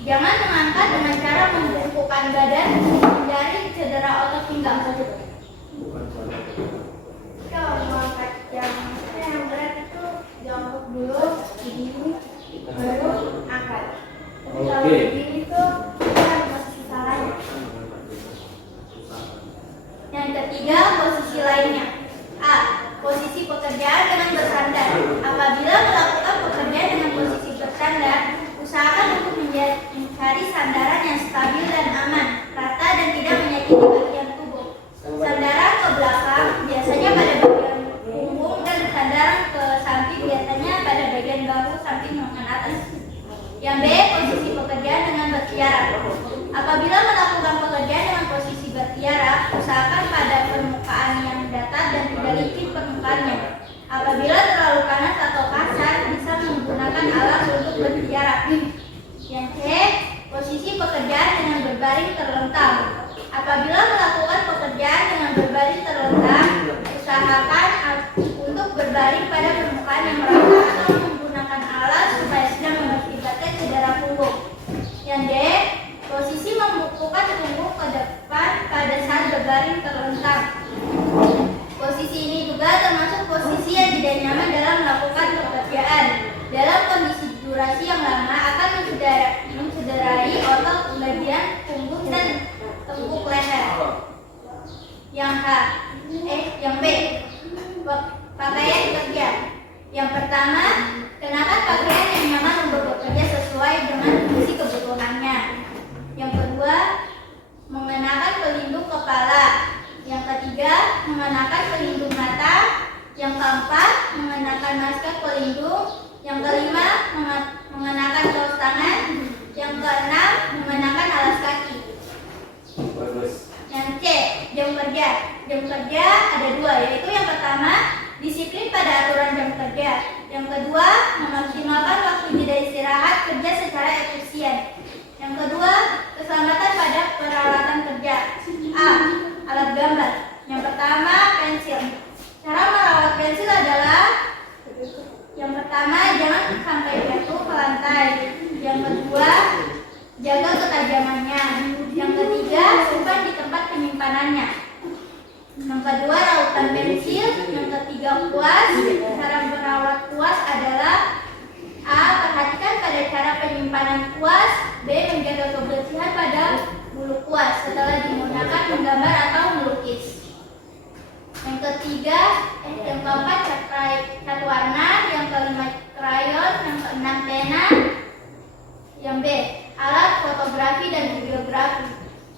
Jangan mengangkat dengan cara membungkukkan badan dari cedera otot pinggang. Kalau mengangkat yang berat itu jongkok dulu, begini, baru angkat. Tapi kalau Oke. begini tuh kita posisi salahnya. Yang ketiga, posisi lainnya. A. Posisi pekerjaan dengan bersandar. Apabila melakukan pekerjaan dengan posisi bersandar, usahakan untuk mencari sandaran yang stabil dan aman, rata dan tidak menyakiti bagian tubuh. Sandaran ke belakang biasanya pada bagian punggung, dan sandaran ke samping biasanya pada bagian bahu samping maupun atas. Yang B. Posisi pekerjaan dengan bertiara. Apabila melakukan pekerjaan dengan posisi bertiara, usahakan pada permukaan yang datar dan tidak licin permukaannya. Apabila terlalu panas atau kasar, bisa menggunakan alat untuk bertiara. Yang C. Posisi pekerjaan dengan berbaring terlentang. Apabila melakukan pekerjaan dengan berbaring terlentang, usahakan untuk berbaring pada permukaan yang merata atau menggunakan alat supaya tidak mengakibatkan cedera punggung. Yang D. Posisi membungkukkan punggung ke depan pada saat berbaring terlentang. Posisi ini juga termasuk posisi yang tidak nyaman dalam melakukan pekerjaan. Dalam kondisi durasi yang lama akan mencederai otot bagian punggung dan tengkuk leher. Yang B. Pakaian kerja. Yang pertama, kenakan pakaian yang nyaman untuk bekerja sesuai dengan fungsi kebutuhannya. Yang kedua, mengenakan pelindung kepala. Yang ketiga, mengenakan pelindung mata. Yang keempat, mengenakan masker pelindung. Yang kelima, mengenakan kaos tangan. Yang keenam, mengenakan alas kaki. Yang C, jam kerja. Jam kerja ada dua, yaitu yang pertama, disiplin pada aturan jam kerja. Yang kedua, memaksimalkan waktu jeda istirahat kerja secara efisien. Yang kedua, keselamatan pada peralatan kerja. A. Alat gambar. Yang pertama, pensil. Cara merawat pensil adalah: yang pertama, jangan sampai jatuh ke lantai. Yang kedua, jaga ketajamannya. Yang ketiga, simpan di tempat penyimpanannya. Yang kedua, rautkan pensil. Yang ketiga, kuas. Cara merawat kuas adalah: A. Perhatikan pada cara penyimpanan kuas. B. Menjaga kebersihan pada bulu kuas setelah digunakan menggambar atau melukis. Yang keempat, cat warna. Yang kelima, krayon. Yang keenam, pena. Yang B. Alat fotografi dan videografi.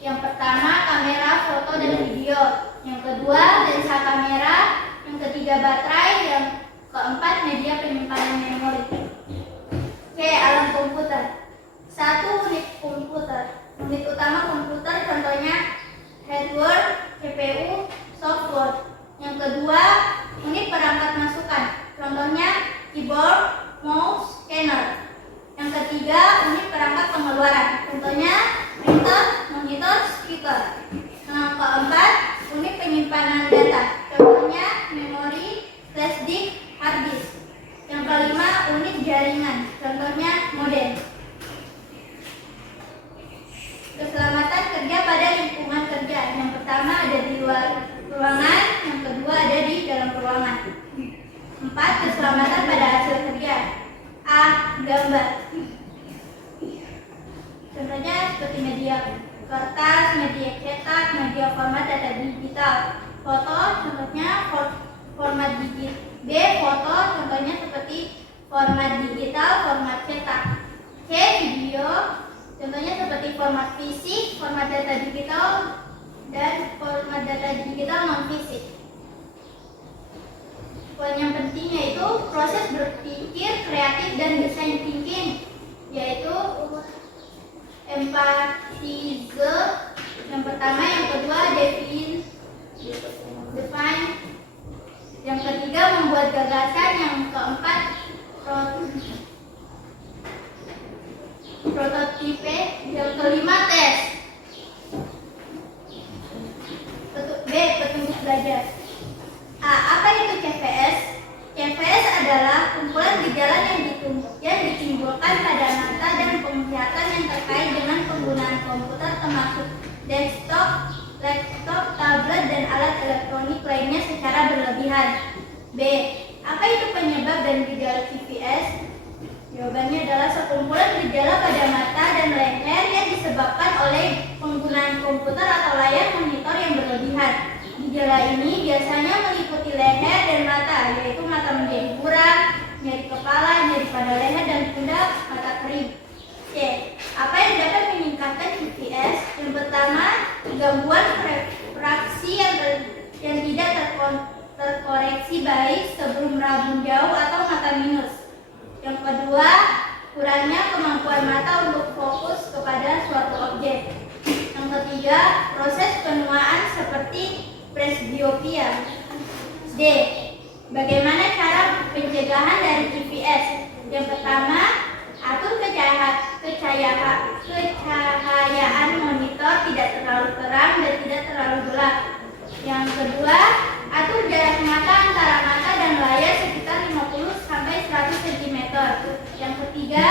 Yang pertama, kamera, foto, dan video. Yang kedua, lensa kamera. Yang ketiga, baterai. Yang keempat, media penyimpanan memori. C. Alat komputer. 1. Unit komputer. Unit utama komputer, contohnya hardware, CPU, software. Yang kedua, unit perangkat masukan, contohnya keyboard, mouse, scanner. Yang ketiga, unit perangkat pengeluaran, contohnya printer, monitor, speaker. Yang keempat, unit penyimpanan data, contohnya memori, flash disk, hard disk. Yang kelima, unit jaringan, contohnya modem. Keselamatan kerja pada lingkungan kerja. Yang pertama ada di luar ruangan, yang kedua ada di dalam ruangan. 4. Keselamatan pada hasil kerja. A. Gambar. Contohnya seperti media kertas, media cetak, media format data digital. Foto, contohnya format digital. B. Foto, contohnya seperti format digital, format cetak. C. Video, contohnya seperti format fisik, format data digital, dan format data digital non-fisik. Poin yang penting yaitu proses berpikir kreatif dan design thinking, yaitu empatize. Yang pertama, yang kedua define. Yang ketiga membuat gagasan, yang keempat prototipe, yang kelima tes. B. Petunjuk belajar. A. Apa itu CVS? CVS adalah kumpulan gejala yang ditimbulkan pada mata dan penglihatan yang terkait dengan penggunaan komputer termasuk desktop, laptop, tablet, dan alat elektronik lainnya secara berlebihan. B. Apa itu penyebab dan gejala CVS? Jawabannya adalah sekumpulan gejala pada mata dan leher yang disebabkan oleh penggunaan komputer atau layar monitor yang berlebihan. Gejala ini biasanya meliputi leher dan mata, yaitu mata menjadi buram, nyeri kepala, nyeri pada leher dan pundak, mata kering. C. Apa yang dapat meningkatkan CVS? Yang pertama, gangguan refraksi yang tidak terkoreksi baik sebelum rabun jauh atau mata minus. Yang kedua, kurangnya kemampuan mata untuk fokus kepada suatu objek. Yang ketiga, proses penuaan seperti presbiopia. D. Bagaimana cara pencegahan dari CVS? Yang pertama, atur kecahayaan monitor tidak terlalu terang dan tidak terlalu gelap. Yang kedua, atur jarak mata antara mata dan layar sekitar 50 sampai 100 cm. Yang ketiga,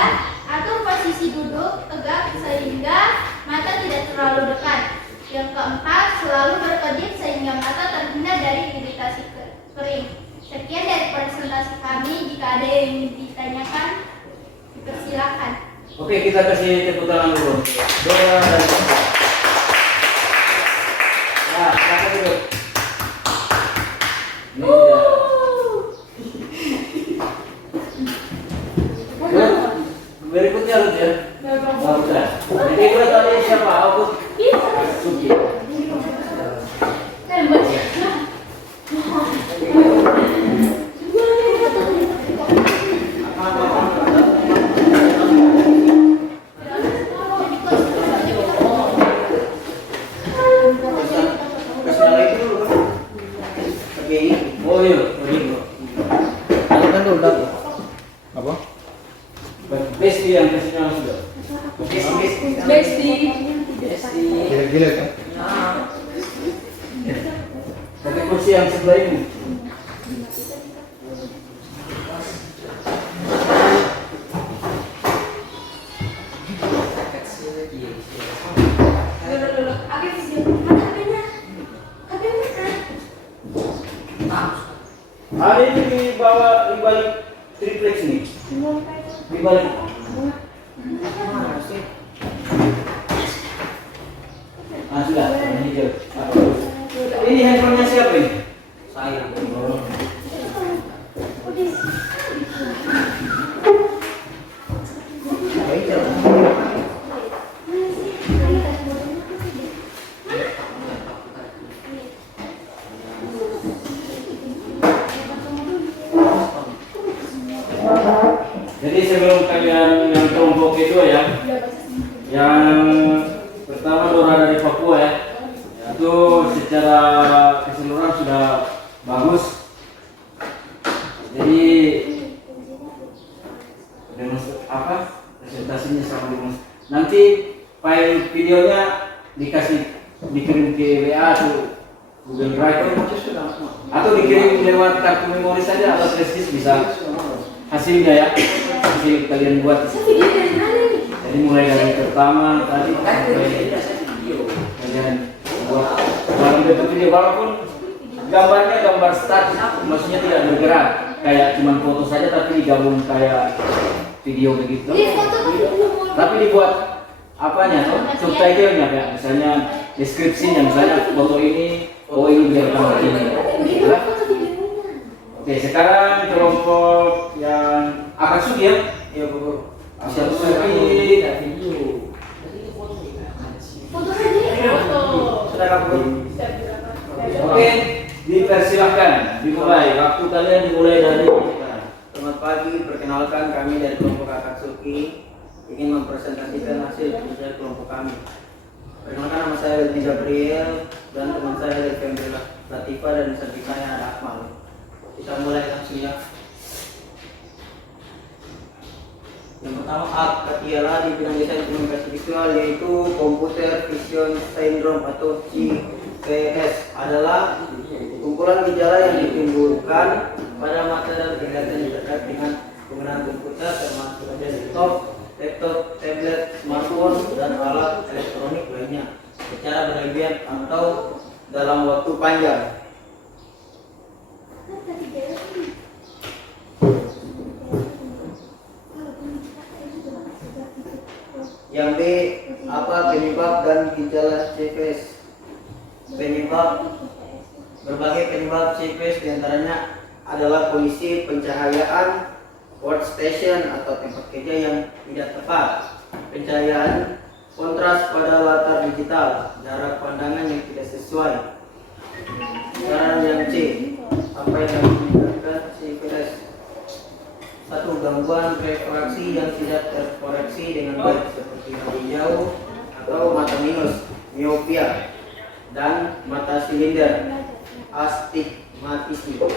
atur posisi duduk tegak sehingga mata tidak terlalu dekat. Yang keempat, selalu berkedip sehingga mata terhindar dari iritasi kering. Sekian dari presentasi kami. Jika ada yang ingin ditanyakan, dipersilakan. Oke, kita kasih tepuk tangan dulu. Dora dan Bapak. Nah, silakan duduk. Ini ya. Berikutnya Ruth ya. Udah. Jadi kita tanya siapa? Aku Suki. Oh iya, apa? Besti yang kesini sudah. Besti. Gila kan? Pakai kursi yang sebelah ini. Ada ini di bawah, di balik triplex nih. Di balik. Ah sudah, ini hijau. Ini handphonenya siapa ini? Saya. Jadi sebelum kalian yang kelompok kedua ya, yang pertama Dora dari Papua ya, itu secara keseluruhan sudah bagus. Jadi presentasinya sama demonstrasi. Nanti file videonya dikirim ke WA atau Google Drive atau dikirim lewat kartu memori saja atau flash disk bisa. Hasilnya ya, hasil kalian buat. Jadi mulai dari pertama tadi sampai kalian buat dalam bentuk video, walaupun gambarnya gambar statis, maksudnya tidak bergerak, kayak cuma foto saja tapi digabung kayak video begitu. Tapi dibuat apanya tuh? Subtitlenya kayak misalnya deskripsinya, misalnya foto ini, oh ini direkam begini. Oke, sekarang kelompok yang Akatsuki ya? Iya, Bu. Akatsuki video. Oke, dipersilahkan dimulai. Waktu kalian dimulai dari sekarang. Selamat pagi, perkenalkan kami dari kelompok Akatsuki. ingin mempresentasikan hasil kerja kelompok kami. Perkenalkan, nama saya Lutfi Gabriel dan teman saya Lutfi Latifah dan samping saya ada Akmal. Kita mulai langsung ya. Yang pertama, Katiala di bidang desain komunikasi visual, yaitu Computer Vision Syndrome atau CVS, adalah kumpulan gejala yang ditimbulkan pada mata dan penglihatan yang terkait dengan penggunaan komputer, termasuk desktop, laptop, tablet, smartphone, dan alat elektronik lainnya secara berlebihan atau dalam waktu panjang. Yang B, apa penyebab dan gejala CVS? Berbagai penyebab CVS diantaranya adalah kondisi pencahayaan workstation atau tempat kerja yang tidak tepat, pencahayaan kontras pada latar digital, jarak pandangan yang tidak sesuai. Sekarang yang C, apa yang menyebabkan CVS? 1. Gangguan refraksi yang tidak terkoreksi dengan baik seperti mata jauh atau mata minus, miopia, dan mata silinder, astigmatisme.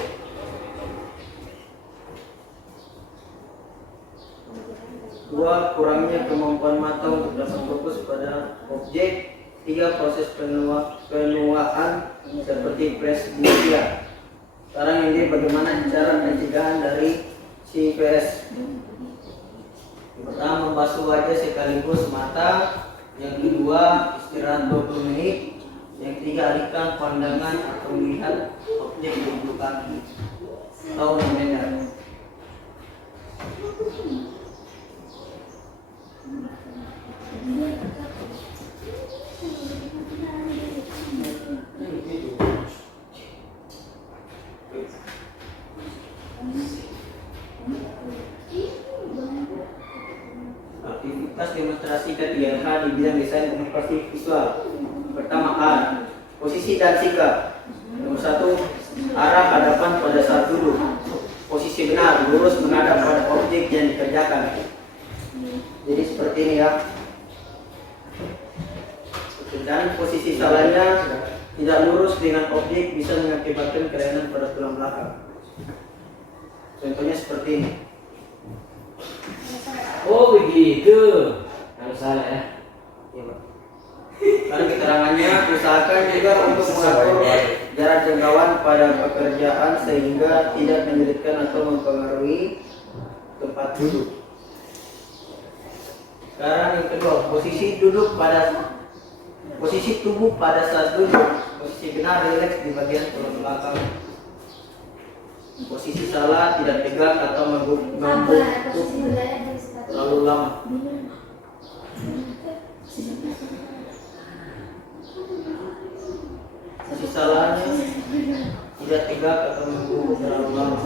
2. Kurangnya kemampuan mata untuk dapat fokus pada objek. 3. Proses penuaan seperti presbiopia. Sekarang ini bagaimana cara pencegahan dari CVS? Yang pertama, membasuh wajah sekaligus mata. Yang kedua, istirahat 20 menit. Yang ketiga, alihkan pandangan atau melihat objek di ujung kaki atau mendengar. Aktivitas demonstrasi K3H di bidang desain komunikasi visual. Pertama, A. Posisi dan sikap. Nomor 1. Arah hadapan pada saat duduk. Posisi benar, lurus menghadap pada objek yang dikerjakan. Jadi seperti ini ya. Dan posisi salahnya tidak lurus dengan objek bisa mengakibatkan kelainan pada tulang belakang. Contohnya seperti ini. Oh begitu. Kalau salah ya. Ya, Pak. Karena keterangannya, usahakan juga untuk mengatur jarak jangkauan pada pekerjaan sehingga tidak menyulitkan atau mempengaruhi tempat duduk. Sekarang yang kedua, posisi tubuh pada saat duduk. Posisi benar, rileks di bagian tulang belakang. Posisi salah, tidak tegak atau membungkuk terlalu lama. Posisi salahnya tidak tegak atau membungkuk terlalu lama.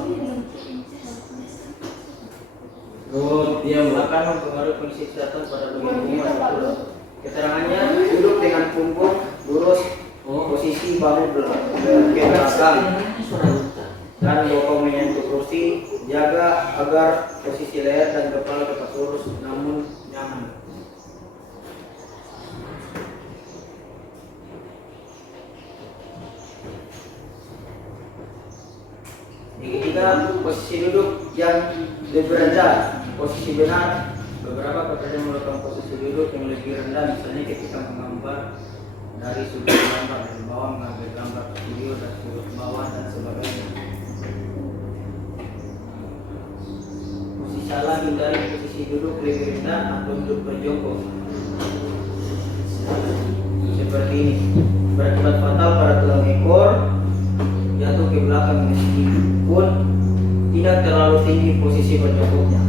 Dia akan mempengaruhi kondisi kesehatan pada bagian punggung atau tulang. Keterangannya, duduk dengan punggung lurus, posisi bahu ke belakang, dan bokong menyentuh kursi. Jaga agar posisi leher dan kepala tetap lurus namun nyaman. Yang ketiga, posisi duduk yang lebih rendah. Posisi benar, beberapa pekerja melakukan posisi duduk yang lebih rendah, misalnya ketika menggambar dari sudut gambar dari bawah, mengambil gambar video dari sudut bawah dan sebagainya. Posisi salah, hindari posisi duduk lebih rendah atau duduk berjongkok seperti ini, berakibat fatal pada tulang ekor, jatuh ke belakang meskipun tidak terlalu tinggi posisi berjongkoknya.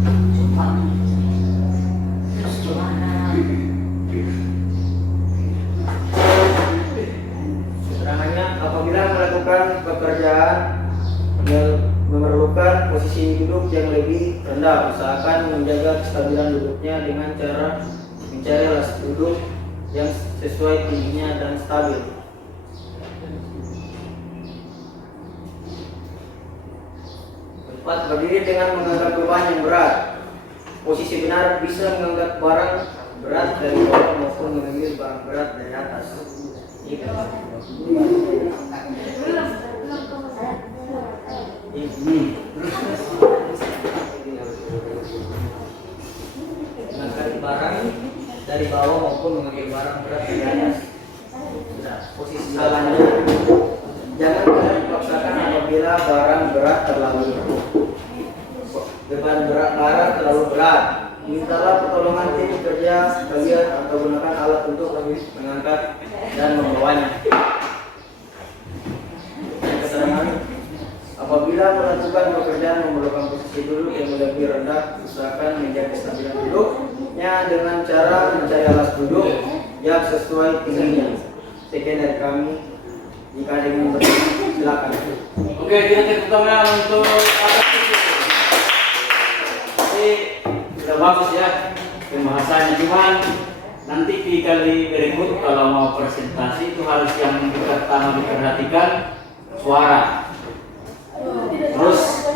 Keterangannya, apabila melakukan pekerjaan yang memerlukan posisi duduk yang lebih rendah, usahakan menjaga kestabilan duduknya dengan cara mencari alas duduk yang sesuai tingginya dan stabil. Berdiri dengan mengangkat beban yang berat. Posisi benar bisa mengangkat barang berat dari bawah maupun mengambil barang berat dari atas. Mengangkat barang dari bawah maupun mengambil barang berat dari atas. Nah, posisi selanjutnya, jangan kalian dipaksakan apabila barang berat terlalu barang terlalu berat. Mintalah pertolongan tim kerja kalian atau gunakan alat untuk mengangkat dan membawanya. Keterangan, apabila melakukan pekerjaan memerlukan posisi duduk yang lebih rendah, usahakan menjaga kestabilan duduknya dengan cara mencari alas duduk yang sesuai tingginya. Sekian dari kami. Jika ada yang mau bertanya, silakan. Oke, kita pertama untuk atas itu. Ini sudah bagus ya pembahasannya, cuman nanti di kali berikut kalau mau presentasi itu harus yang pertama diperhatikan suara, terus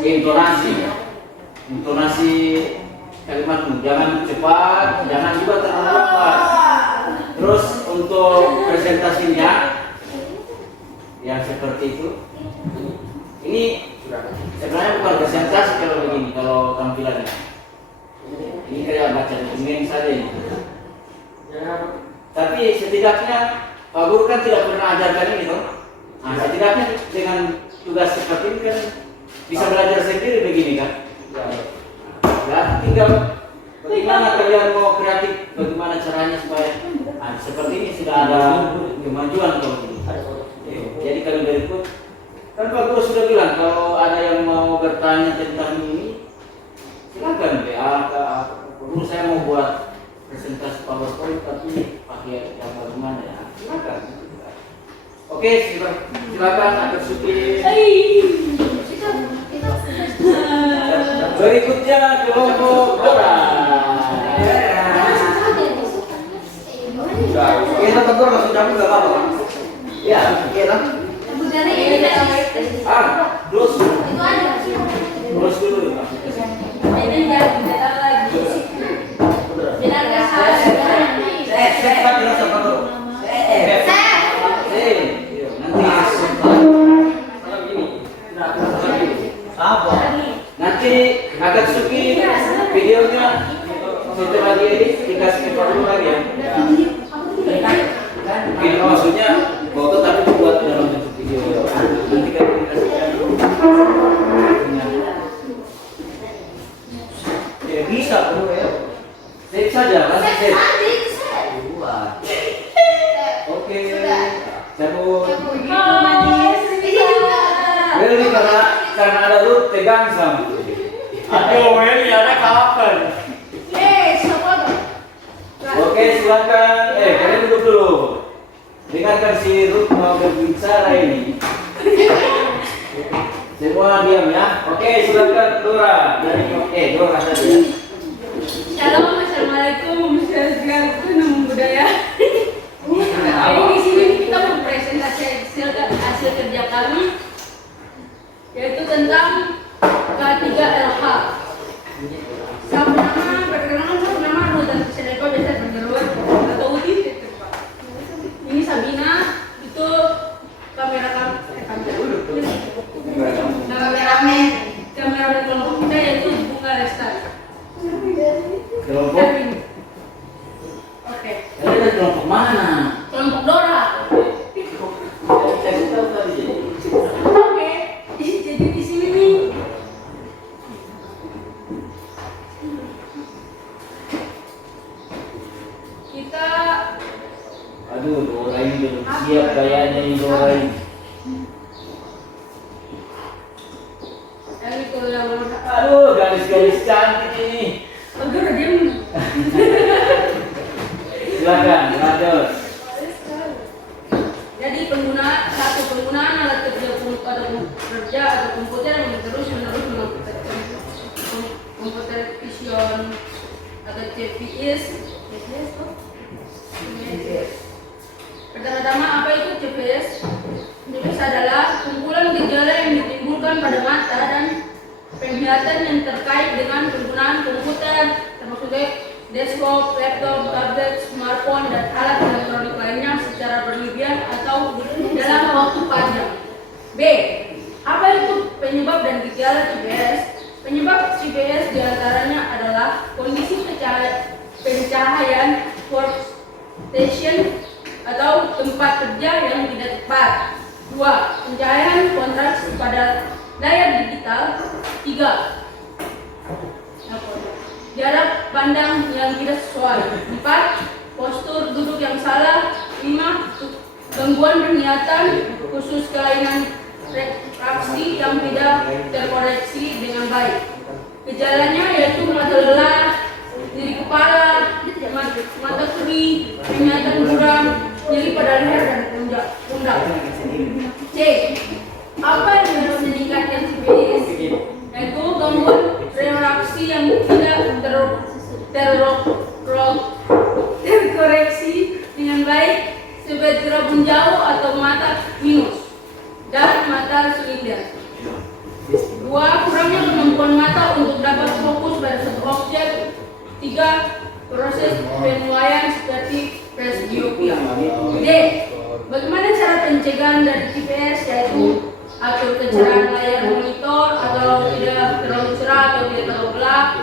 intonasi kalimatmu, jangan cepat, jangan juga terlalu lambat. Terus untuk presentasinya yang seperti itu, ini sebenarnya bukan presentasi kalau begini, kalau tampilannya ini kayak baca dokumen saja ini. Tapi setidaknya Pak Guru kan tidak pernah ajarkan ini toh. Nah, setidaknya dengan tugas seperti ini kan bisa belajar sendiri begini kan. Ya, tinggal bagaimana kalian mau kreatif, bagaimana caranya supaya seperti ini sudah ada kemajuan kalau ini. Jadi kalau berikut kan Pak Guru sudah bilang kalau ada yang mau bertanya tentang ini silakan WA ke Guru, saya mau buat presentasi PowerPoint tapi pakai yang bagaimana ya, silakan. Oke, silakan Dr. Suki. Berikutnya kelompok Dora. Kita tegur langsung cabut nggak apa-apa. Ya, iya. Terus dulu. Ini enggak bicara lagi. Biar enggak salah. Nanti agak suki videonya setelah diedit dikasih dulu lagi ya. Mungkin maksudnya foto tapi buat dalam bentuk video. Nanti kami kasihkan. Tidak bisa bro ya. Save saja, langsung save. Oke. Cabut. Ini karena ada lu tegang sama. Aduh, ini ada kapan? Oke, silakan. Kalian duduk dulu. Dengarkan si Ruth mau berbicara ini. Semua diam ya. Oke, silakan Dora dari Dora tadi ya. Shalom, assalamualaikum, nama budaya. Jadi di sini kita mempresentasi hasil kerja kami, yaitu tentang K3LH. Perkenalkan nama Rudan Seleko Desa Bergeruan atau Udin. Ini Sabina, itu kameramen kelompok kita yaitu Bunga Lestari. Kelompok. Oke. Kalian dari kelompok mana? Kelompok Dora. Saya tahu tadi. Oke. Jadi di sini nih. Kita Aduh, Dora ini belum siap kayaknya ini Dora ini. kalau yang Aduh, gadis-gadis cantik ini. agar dia Silakan, lanjut. jadi penggunaan alat kerja atau komputer yang terus menerus komputer vision atau CPS. Pertama-tama apa itu CPS? CPS adalah kumpulan gejala yang ditimbulkan pada mata dan penglihatan yang terkait dengan penggunaan komputer, desktop, laptop, tablet, smartphone, dan alat elektronik lainnya secara berlebihan atau dalam waktu panjang. B. Apa itu penyebab dan gejala CPS? Penyebab CPS diantaranya adalah kondisi pencahayaan workstation atau tempat kerja yang tidak tepat. 2. Pencahayaan kontras pada layar digital. 3. Jarak pandang yang tidak sesuai. 4. Postur duduk yang salah. 5. Gangguan penglihatan, khusus kelainan refraksi yang tidak terkoreksi dengan baik. Gejalanya yaitu mata lelah, nyeri kepala, mata kering, penglihatan kurang, nyeri pada leher dan pundak. C. Apa yang dapat meningkatkan CPS? Yaitu gangguan refraksi yang tidak terkoreksi dengan baik, seperti rabun jauh atau mata minus dan mata silinder. 2. Kurangnya kemampuan mata untuk dapat fokus pada satu objek. 3. Proses penilaian seperti presbiopia. D. Bagaimana cara pencegahan dari CPS? Yaitu atur kecerahan layar monitor atau tidak terlalu cerah atau tidak terlalu gelap.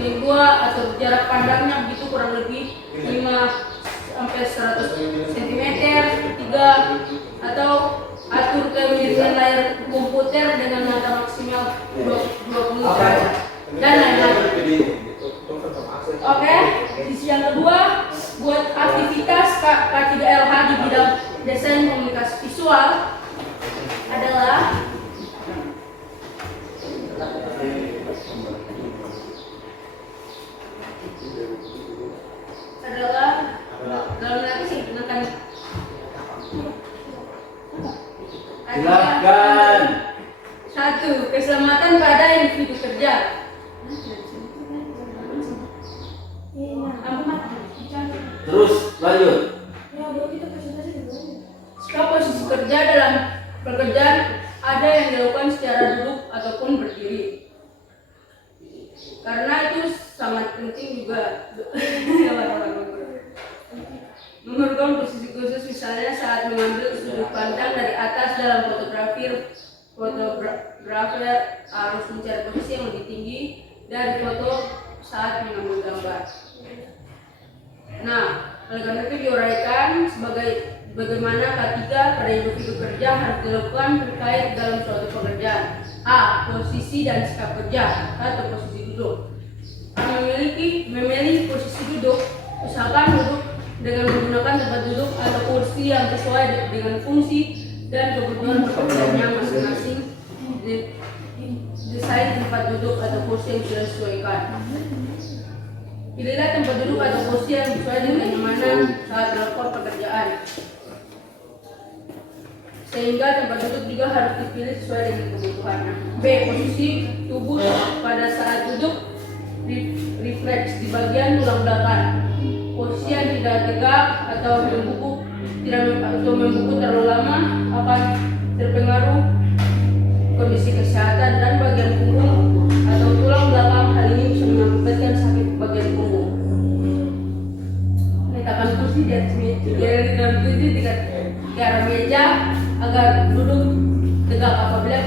Yang 2. Atur jarak pandangnya begitu kurang lebih 5-100 cm. 3. Atau atur kemiringan layar komputer dengan mata maksimal 20 derajat dan lain-lain. Oke, sisi yang kedua, buat aktivitas K3LH di bidang desain komunikasi visual adalah dalam apa sih tentang Silakan. 1. Keselamatan pada individu kerja. Terus lanjut. Jika posisi kerja dalam pekerjaan ada yang dilakukan secara duduk ataupun berdiri, karena itu sangat penting juga. Memerlukan posisi khusus, misalnya saat mengambil sudut pandang dari atas dalam fotografer harus mencari posisi yang lebih tinggi dari foto saat mengambil gambar. Nah, oleh karena itu diuraikan sebagai bagaimana K3 pada individu kerja harus dilakukan terkait dalam suatu pekerjaan. A. Posisi dan sikap kerja atau posisi duduk. Memilih posisi duduk, usahakan duduk dengan menggunakan tempat duduk atau kursi yang sesuai dengan fungsi dan kebutuhan pekerjaannya masing-masing. Desain tempat duduk atau kursi yang sudah disesuaikan. Pilihlah tempat duduk atau kursi yang sesuai dengan kenyamanan saat melakukan pekerjaan. Sehingga tempat duduk juga harus dipilih sesuai dengan kebutuhannya. B. Posisi tubuh pada saat duduk refleks di bagian tulang belakang. Posisi yang tidak tegak atau membungkuk terlalu lama akan terpengaruh kondisi kesehatan dan bagian punggung atau tulang belakang. Hal ini bisa mengakibatkan sakit bagian punggung. Letakkan kursi di atas meja, di arah meja agar duduk tegak. Apabila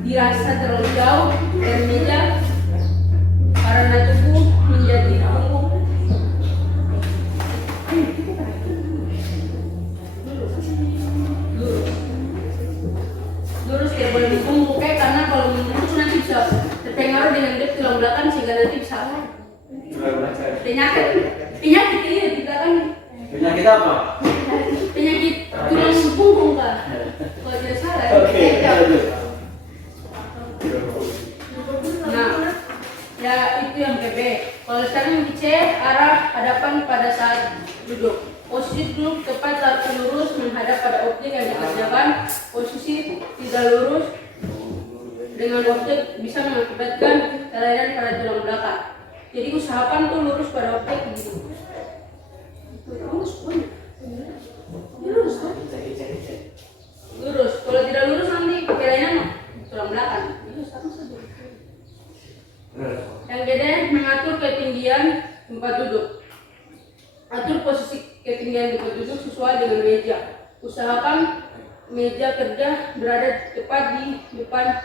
dirasa terlalu jauh dari meja karena tubuh menjadi punggung, lurus tidak boleh dibungkuk, karena kalau membungkuk nanti bisa terpengaruh dengan tulang belakang sehingga nanti bisa penyakit ini di belakang. Penyakit apa? Penyakit tulang punggung kan? Kalau tidak salah. Oke, lanjut. Nah, ya itu yang PB. Kalau sekarang yang C, arah hadapan pada saat duduk. Posisi duduk tepat saat lurus menghadap pada objek yang dikerjakan. Posisi tidak lurus dengan objek bisa mengakibatkan kelainan pada tulang belakang. Jadi usahakan tuh lurus pada objek gitu. Lurus. Kalau tidak lurus nanti kelainan tulang belakang. Yang kedua, mengatur ketinggian tempat duduk. Atur posisi ketinggian tempat duduk sesuai dengan meja. Usahakan meja kerja berada tepat di depan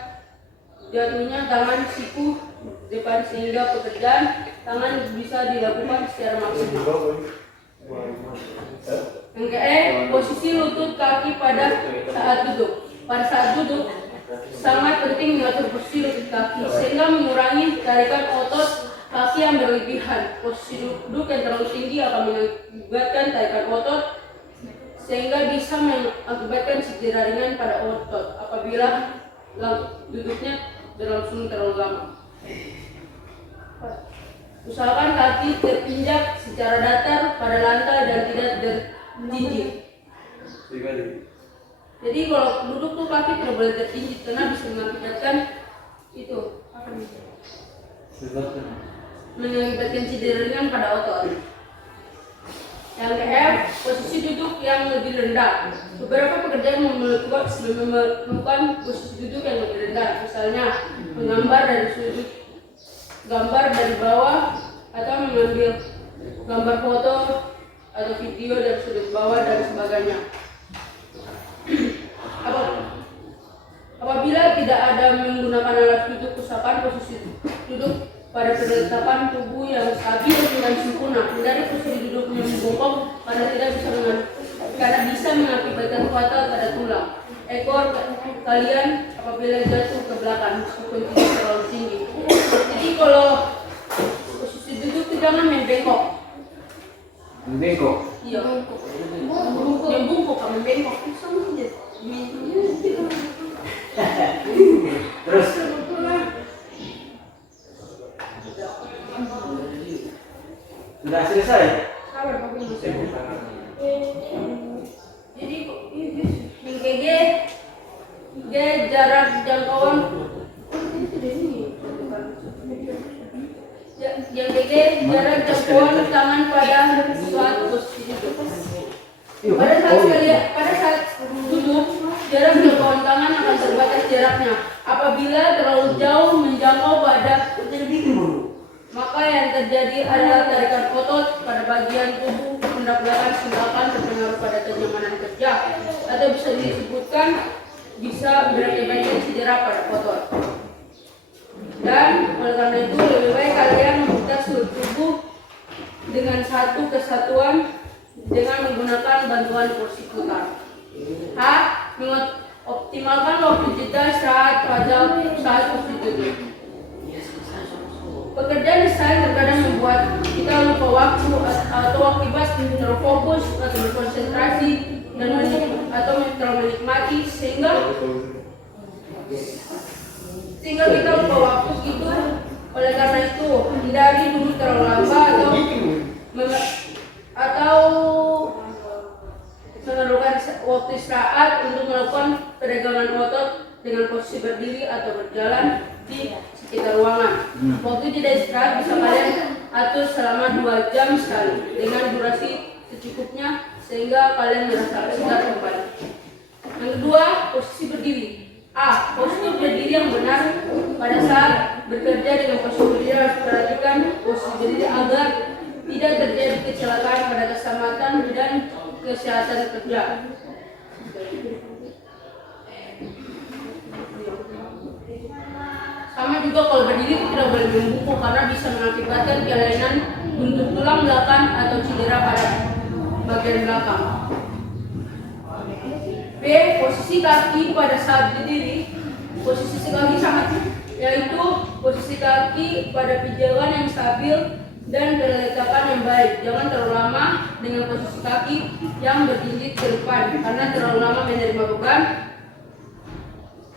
jatuhnya tangan siku depan sehingga pekerjaan tangan bisa dilakukan secara maksimal. Yang ke posisi lutut kaki pada saat duduk. Pada saat duduk sangat penting mengatur posisi lutut kaki sehingga mengurangi tarikan otot kaki yang berlebihan. Posisi duduk yang terlalu tinggi akan mengakibatkan tarikan otot sehingga bisa mengakibatkan cedera ringan pada otot apabila duduknya berlangsung terlalu lama. Usahakan kaki terpinjak secara datar pada lantai dan tidak terjinjit. Jadi kalau duduk tuh kaki tidak boleh terjinjit karena bisa mengakibatkan itu mengakibatkan cedera ringan pada otot. Yang ke F, posisi duduk yang lebih rendah. Beberapa pekerjaan memerlukan posisi duduk yang lebih rendah, misalnya menggambar dari sudut gambar dari bawah atau mengambil gambar foto atau video dari sudut bawah dan sebagainya. Apabila tidak ada menggunakan alat duduk, usahakan posisi duduk pada penetapan tubuh yang stabil dan sempurna. Hindari posisi duduk membungkuk karena bisa mengakibatkan fatal pada tulang. Ekor kalian apabila jatuh ke belakang meskipun tidak terlalu tinggi. Jadi kalau posisi duduk itu jangan main bengkok. Bengkok. Iya. Yang bungkuk kamu bengkok. Terus sudah selesai. Jadi yang GG jarak jangkauan yang GG jarak jangkauan tangan pada suatu posisi duduk. Pada saat duduk jarak jangkauan tangan akan terbatas jaraknya. Apabila terlalu jauh menjangkau badan, maka yang terjadi adalah tarikan otot pada bagian tubuh pundak belakang silakan terpengaruh pada kenyamanan kerja atau bisa disebutkan bisa berakibat cedera pada otot. Dan oleh karena itu lebih baik kalian membuka seluruh tubuh dengan satu kesatuan dengan menggunakan bantuan kursi putar. H. Optimalkan waktu jeda saat posisi duduk. Pekerjaan desain terkadang membuat kita lupa waktu atau akibat terfokus atau berkonsentrasi dan terlalu menikmati sehingga kita lupa waktu gitu. Oleh karena itu hindari dulu terlalu lama atau memerlukan waktu istirahat untuk melakukan peregangan otot dengan posisi berdiri atau berjalan di sekitar ruangan. Waktu jeda istirahat bisa kalian atur selama 2 jam sekali dengan durasi secukupnya sehingga kalian merasa segar kembali. Yang kedua, posisi berdiri. A. Posisi berdiri yang benar. Pada saat bekerja dengan posisi berdiri harus perhatikan posisi berdiri agar tidak terjadi kecelakaan pada keselamatan dan kesehatan kerja. Sama juga kalau berdiri tidak boleh membungkuk karena bisa mengakibatkan kelainan bentuk tulang belakang atau cedera pada bagian belakang. B. Posisi kaki pada saat berdiri. Posisi kaki yaitu posisi kaki pada pijakan yang stabil dan peletakan yang baik. Jangan terlalu lama dengan posisi kaki yang berjinjit ke depan karena terlalu lama menerima beban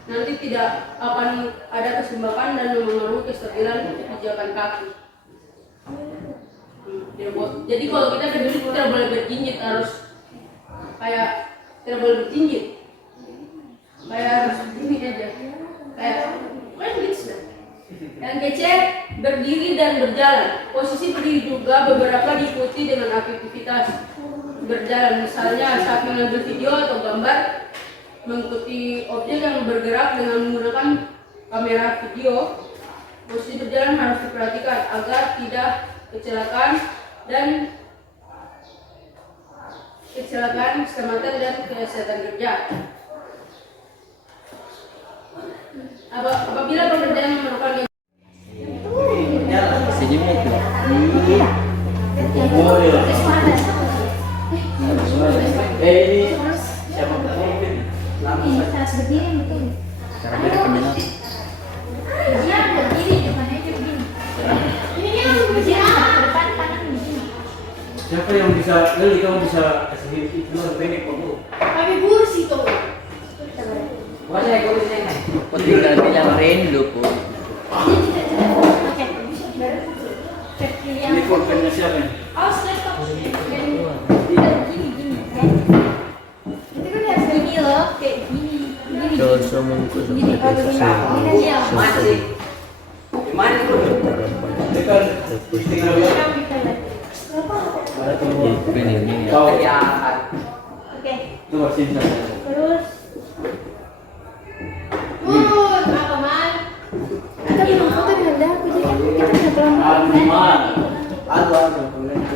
nanti tidak akan ada keseimbangan dan mempengaruhi kestabilan pijakan kaki. Jadi kalau kita berdiri tidak boleh berjinjit, harus kayak tidak boleh berjinjit, kayak harus begini aja, kayak gitu. Yang kecil berdiri dan berjalan. Posisi berdiri juga beberapa diikuti dengan aktivitas berjalan, misalnya saat mengambil video atau gambar, mengikuti objek yang bergerak dengan menggunakan kamera video. Posisi berjalan harus diperhatikan agar tidak kecelakaan, keselamatan dan kesehatan kerja. Apabila pekerjaan memerlukan Oh iya. Ini siapa pemimpin? Cara berdiri Dia berdiri, depannya aja begini. Ini yang berdiri ke depan, tangan begini. Siapa yang bisa? Lili kamu bisa kasih itu pendek kok bu. Pakai kursi tuh. Wajah kursi ini. Tinggal bilang Rendo po. Oke. Ini pulpennya siapa nih? Oh, stop. Gini. Itu kan harus gini loh, kayak gini. Gini. Gini. Iya. Masih. Gimana itu? Ini kan tinggal kau Ya. Oke. itu masih bisa. Terus. Apa man? Kita belum foto dengan aku jadi kan kita bisa pulang. Aman. Aduh.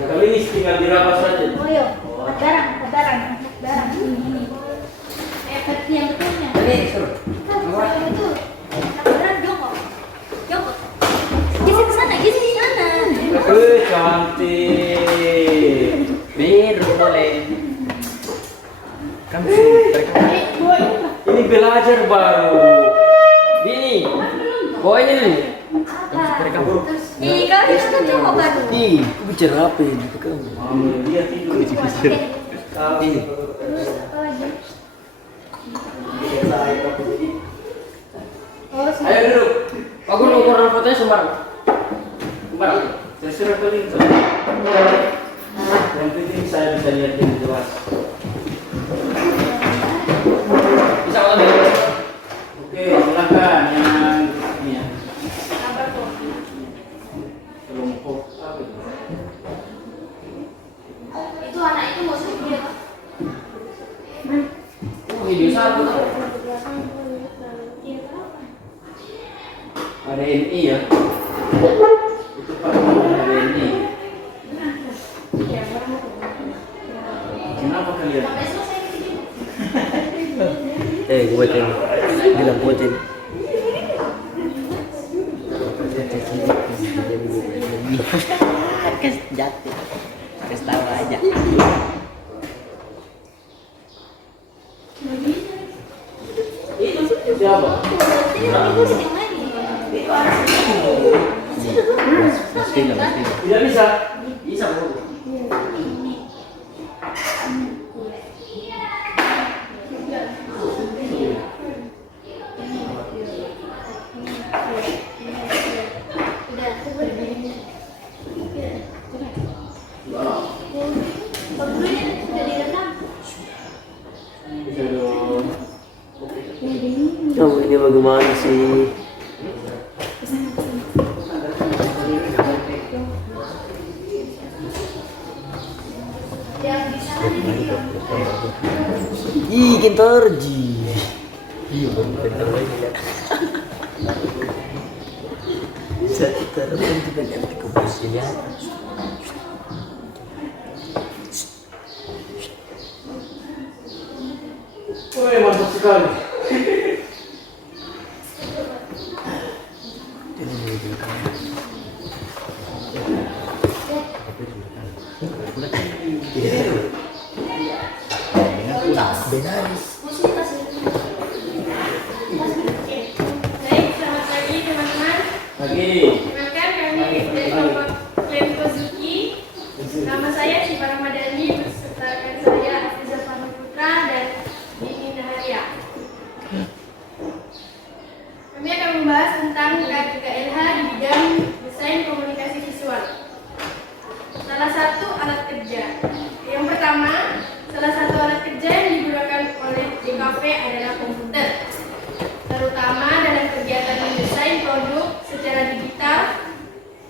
Kali ini tinggal dirapas saja. Oh yo, darang. Ini. Seperti yang betulnya. Ini suruh. Itu. Darang jongkok. Geser ke sana. Cantik. Biru boleh. Kamu Boy. Ini belajar baru. Bini. Boy ini. Ih, kau itu kan jongkok baru. Ih, aku bicara apa ini? Dia tidur. Ini. Ayo duduk. Aku mau ukuran fotonya sembarang. Terserah kalian. Yang penting saya bisa lihat yang jelas. Bisa kalau ambil. Oke, silakan yang ini ya. Belum kok apa itu? Itu anak itu mau sedih dia. Video satu tuh. Ada NI ya. Itu Pak ada NI. Kenapa kalian? Buatin. Bilang buatin. Kes jatuh. Kes tawa aja. Siapa? Tidak bisa. Bisa bro. Bisa dong. Kamu ini bagaimana sih? Ih, kintar ji. Iya, benar lagi ya. Satu terbang juga yang dikubus ini. Woi, mantap sekali. Baik, selamat pagi teman-teman. Lagi. Perkenalkan kami dari kelompok Klen Kozuki. Nama saya Syifa Ramadhani beserta rekan saya Afrizal Fahmi Putra dan Dini Naharia. Kami akan membahas tentang K3LH di bidang desain komunikasi visual. Salah satu alat kerja. Yang pertama, salah satu alat kerja yang digunakan oleh DKV adalah komputer. Terutama dalam kegiatan mendesain produk secara digital,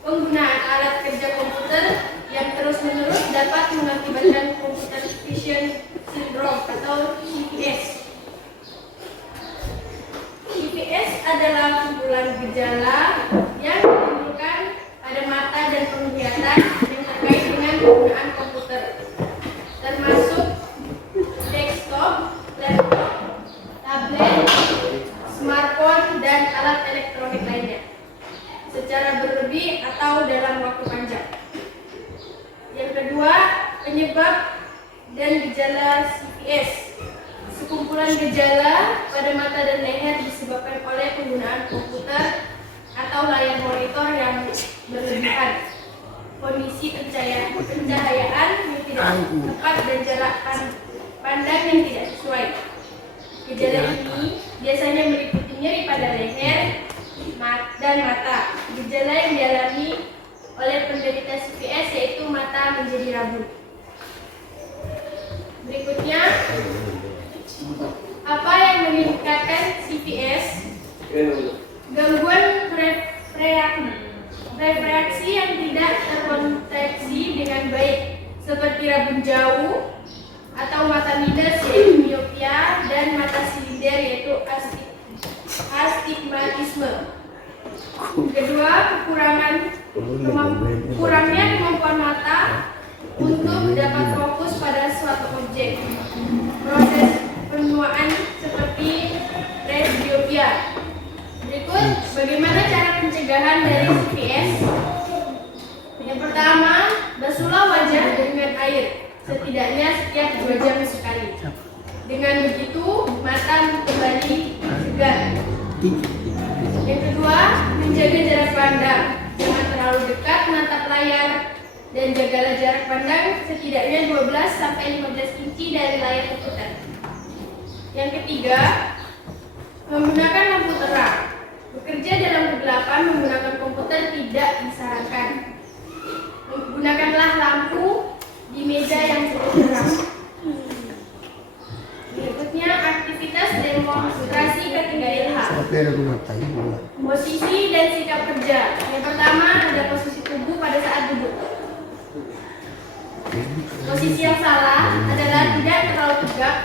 penggunaan alat kerja komputer yang terus-menerus dapat mengakibatkan computer vision syndrome atau CVS. CVS adalah kumpulan gejala yang menimbulkan pada mata dan penglihatan penyebab dan gejala CPS. Sekumpulan gejala pada mata dan leher disebabkan oleh penggunaan komputer atau layar monitor yang berlebihan, kondisi pencahayaan yang tidak tepat dan jarak pandang yang tidak sesuai. Gejala ini biasanya meliputi nyeri pada leher dan mata. Gejala yang dialami oleh penderita CPS yaitu mata menjadi rabun. Berikutnya, apa yang meningkatkan CPS? Gangguan refraksi yang tidak terkontraksi dengan baik, seperti rabun jauh atau mata minus yaitu miopia dan mata silinder yaitu astigmatisme. Kedua, kurangnya kemampuan mata untuk dapat fokus pada suatu objek. Proses penuaan seperti presbiopia. Berikut bagaimana cara pencegahan dari CPS. Yang pertama, basuhlah wajah dengan air setidaknya setiap 2 jam sekali. Dengan begitu, mata kembali segar. Yang kedua, menjaga jarak pandang. Jangan terlalu dekat menatap layar dan jagalah jarak pandang setidaknya 12-15 inci dari layar komputer. Yang ketiga, menggunakan lampu terang. Bekerja dalam kegelapan menggunakan komputer tidak disarankan. Gunakanlah lampu di meja yang cukup terang. Berikutnya, aktivitas demonstrasi ke-3LH. Posisi dan sikap kerja. Yang pertama, ada posisi tubuh pada saat duduk. Posisi yang salah adalah tidak terlalu tegak.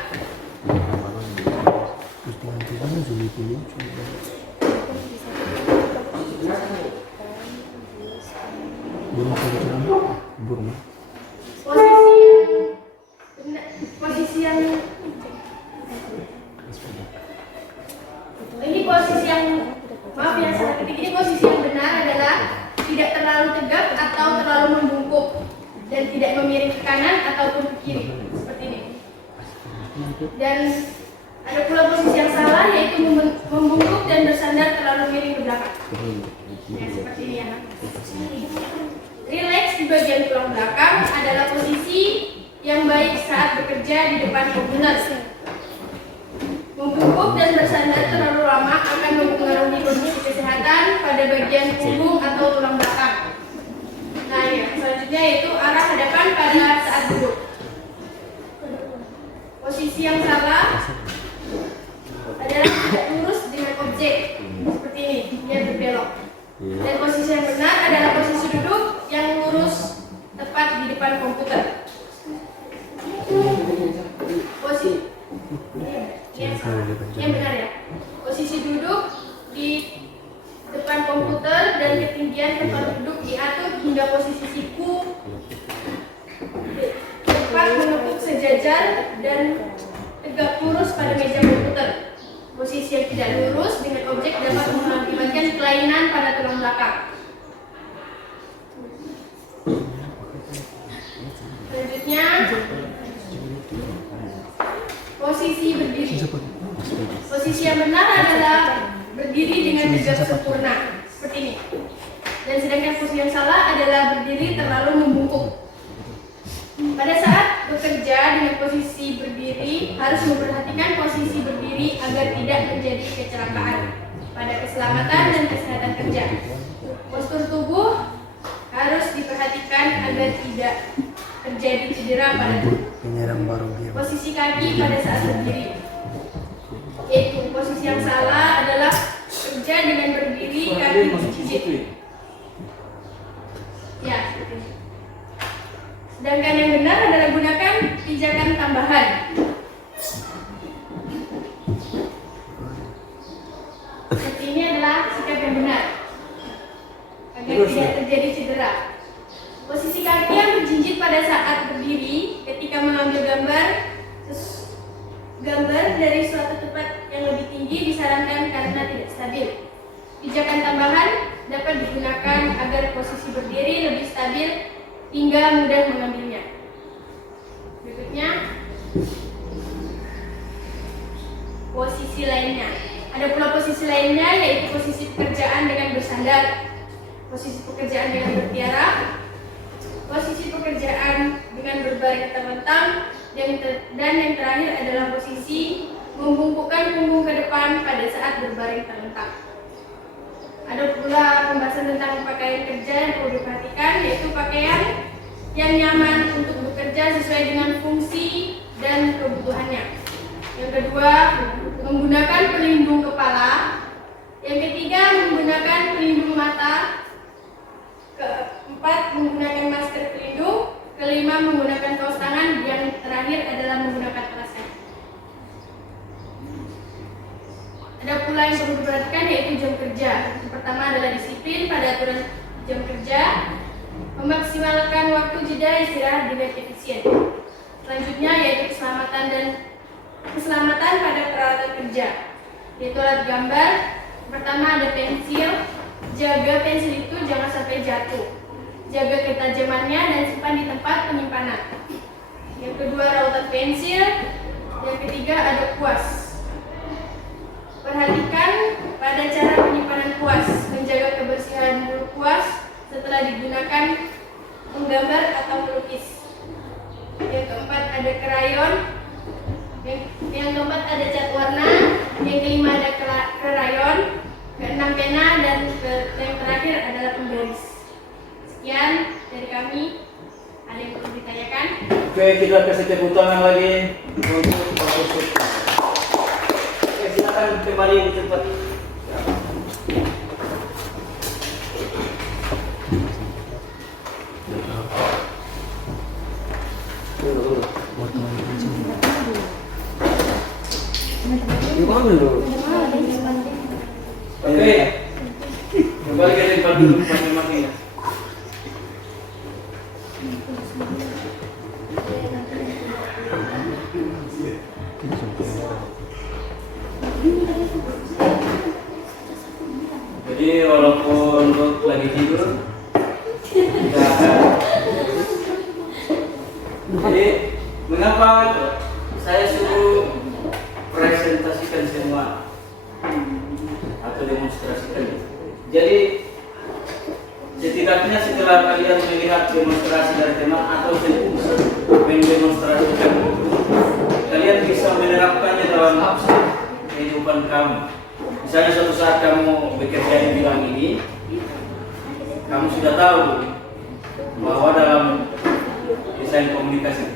Posisi yang benar adalah tidak terlalu tegak atau terlalu membungkuk dan tidak memiring ke kanan ataupun ke kiri seperti ini. Dan ada pula posisi yang salah yaitu membungkuk dan bersandar terlalu miring ke belakang. Ya, seperti ini ya. Rileks di bagian tulang belakang adalah posisi yang baik saat bekerja di depan komputer. Membungkuk dan bersandar terlalu lama akan mempengaruhi kondisi kesehatan pada bagian punggung atau tulang belakang. Nah, yang selanjutnya yaitu arah hadapan pada saat duduk. Posisi yang salah adalah tidak lurus dengan objek seperti ini, dia berbelok. Dan posisi yang benar adalah posisi duduk yang lurus tepat di depan komputer. Posisi yang benar ya. Posisi duduk di depan komputer dan ketinggian tempat duduk diatur hingga posisi siku tepat menepuk sejajar dan tegak lurus pada meja komputer. Posisi yang tidak lurus dengan objek dapat mengakibatkan kelainan pada tulang belakang. Selanjutnya, posisi berdiri. Posisi yang benar adalah berdiri dengan tegak sempurna, seperti ini. Dan sedangkan posisi yang salah adalah berdiri terlalu membungkuk. Pada saat bekerja dengan posisi berdiri, harus memperhatikan posisi berdiri agar tidak terjadi kecelakaan pada keselamatan dan kesehatan kerja. Postur tubuh harus diperhatikan agar tidak terjadi cedera pada tubuh. Posisi kaki pada saat berdiri, yaitu posisi yang salah adalah kerja dengan berdiri kaki dijijit. Ya, seperti ini. Sedangkan yang benar adalah gunakan pijakan tambahan. Seperti ini adalah sikap yang benar agar tidak terjadi cedera. Posisi kaki yang berjinjit pada saat berdiri ketika mengambil gambar dari suatu tempat yang lebih tinggi disarankan karena tidak stabil. Pijakan tambahan dapat digunakan agar posisi berdiri lebih stabil hingga mudah mengambilnya. Ada pula posisi lainnya yaitu posisi pekerjaan dengan bersandar, posisi pekerjaan dengan bertiara, posisi pekerjaan dengan berbaring terlentang, dan yang terakhir adalah posisi membungkukkan punggung ke depan pada saat berbaring terlentang. Ada pula pembahasan tentang pakaian kerja yang perlu diperhatikan, yaitu pakaian yang nyaman untuk bekerja sesuai dengan fungsi dan kebutuhannya. Yang kedua, menggunakan pelindung kepala. Yang ketiga, menggunakan pelindung mata. Keempat, menggunakan masker pelindung. Kelima, menggunakan kaos tangan. Yang terakhir adalah menggunakan alas kaki. Ada pula yang perlu diperhatikan yaitu jam kerja. Yang pertama adalah disiplin pada aturan jam kerja, memaksimalkan waktu jeda istirahat dengan efisien. Selanjutnya yaitu keselamatan pada peralatan kerja, yaitu alat gambar. Pertama ada pensil, jaga pensil itu jangan sampai jatuh, jaga ketajamannya dan simpan di tempat penyimpanan. Yang kedua rautan pensil, yang ketiga ada kuas. Perhatikan pada cara penyimpanan kuas, menjaga kebersihan bulu kuas setelah digunakan menggambar atau melukis. Yang keempat ada krayon, yang keempat ada cat warna, yang kelima ada krayon, keenam pena, dan yang terakhir adalah penggaris. Sekian dari kami. Ada yang perlu ditanyakan? Oke, kita kasih tepuk tangan lagi untuk Pak Kusut. Oke, silakan kembali di tempat. Oke, kembali ke tempat dulu masing-masing. Jadi walaupun lagi tidur, tidak ada. Jadi mengapa saya suruh presentasikan semua atau demonstrasikan? Jadi setidaknya setelah kalian melihat demonstrasi dari teman atau mendemonstrasikan itu, kalian bisa menerapkannya dalam kehidupan kamu. Misalnya suatu saat kamu bekerja di bidang ini, kamu sudah tahu bahwa dalam desain komunikasi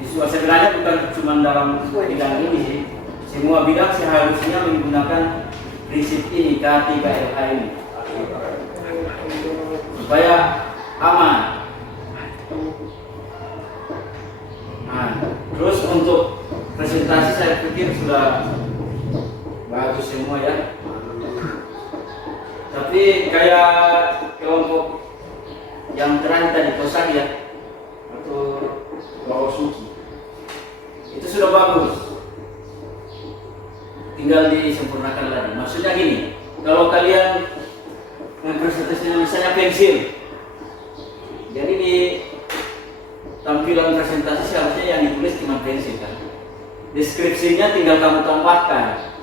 sebenarnya bukan cuma dalam bidang ini sih, semua bidang seharusnya menggunakan prinsip ini, K3LH ini, supaya aman. Nah, terus untuk presentasi saya pikir sudah bagus semua ya. Tapi kayak kelompok yang terakhir tadi Kosak ya, atau Bawa Suci, itu sudah bagus. Tinggal disempurnakan lagi. Maksudnya gini, kalau kalian presentasinya misalnya pensil, jadi di tampilan presentasi seharusnya yang ditulis cuma pensil kan. Deskripsinya tinggal kamu tambahkan.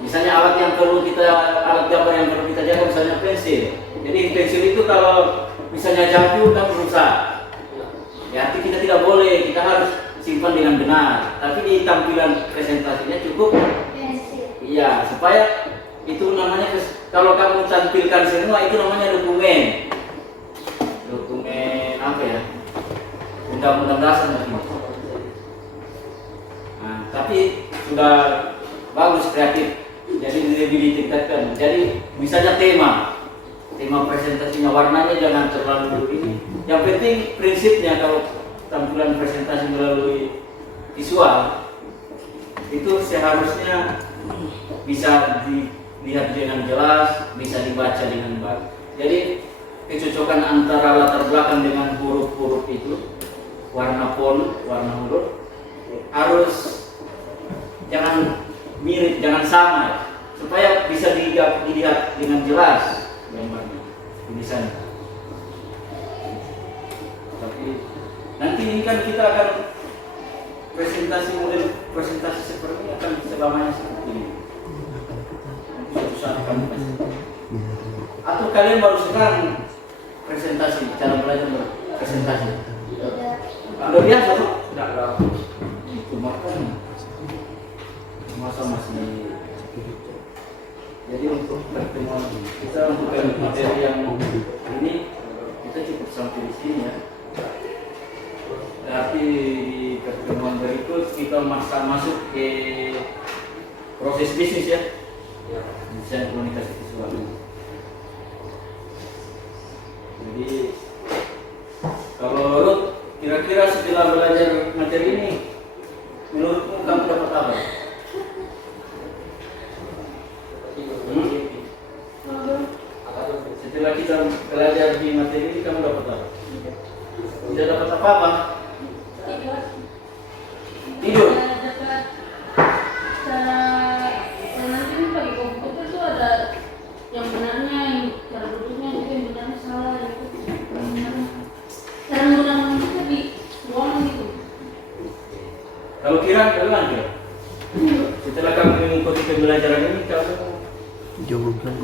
Misalnya alat gambar yang perlu kita jaga misalnya pensil. Jadi pensil itu kalau misalnya jatuh kan rusak. Ya, arti kita tidak boleh, kita harus simpan dengan benar. Tapi di tampilan presentasinya cukup. Iya, supaya itu namanya kalau kamu tampilkan semua itu namanya dokumen. Dokumen apa ya? Undang-undang dasar nanti. Nah, tapi sudah bagus kreatif. Jadi lebih ditingkatkan. Jadi misalnya tema presentasinya warnanya jangan terlalu ini. Yang penting prinsipnya kalau tampilan presentasi melalui visual itu seharusnya bisa dilihat dengan jelas, bisa dibaca dengan baik. Jadi kecocokan antara latar belakang dengan huruf-huruf itu, warna font, warna huruf harus jangan mirip, jangan sama ya, supaya bisa dilihat dengan jelas gambarnya tulisannya. Tapi nanti ini kan kita akan presentasi seperti ini akan selamanya seperti ini. saat kamu pasti. Atau kalian baru sekarang presentasi, cara belajar presentasi. Udah biasa tuh? Tidak ada. Itu makanya masa masih. Jadi untuk pertemuan kita untuk materi yang ini kita cukup sampai di sini ya. Tapi di pertemuan berikut kita masuk ke proses bisnis ya, desain komunikasi visual. Jadi kalau Ruth, kira-kira setelah belajar materi ini, menurutmu kamu dapat apa? Setelah kita belajar di materi ini, kamu dapat apa? Tidak dapat apa-apa. Tidur. Dapat cara nanti pakai komputer tuh ada yang benarnya, yang cara duduknya juga yang benarnya salah gitu. Cara menggunakan komputer di ruangan gitu. Kalau kira bagaimana kira? Setelah kamu mengikuti pembelajaran ini, kamu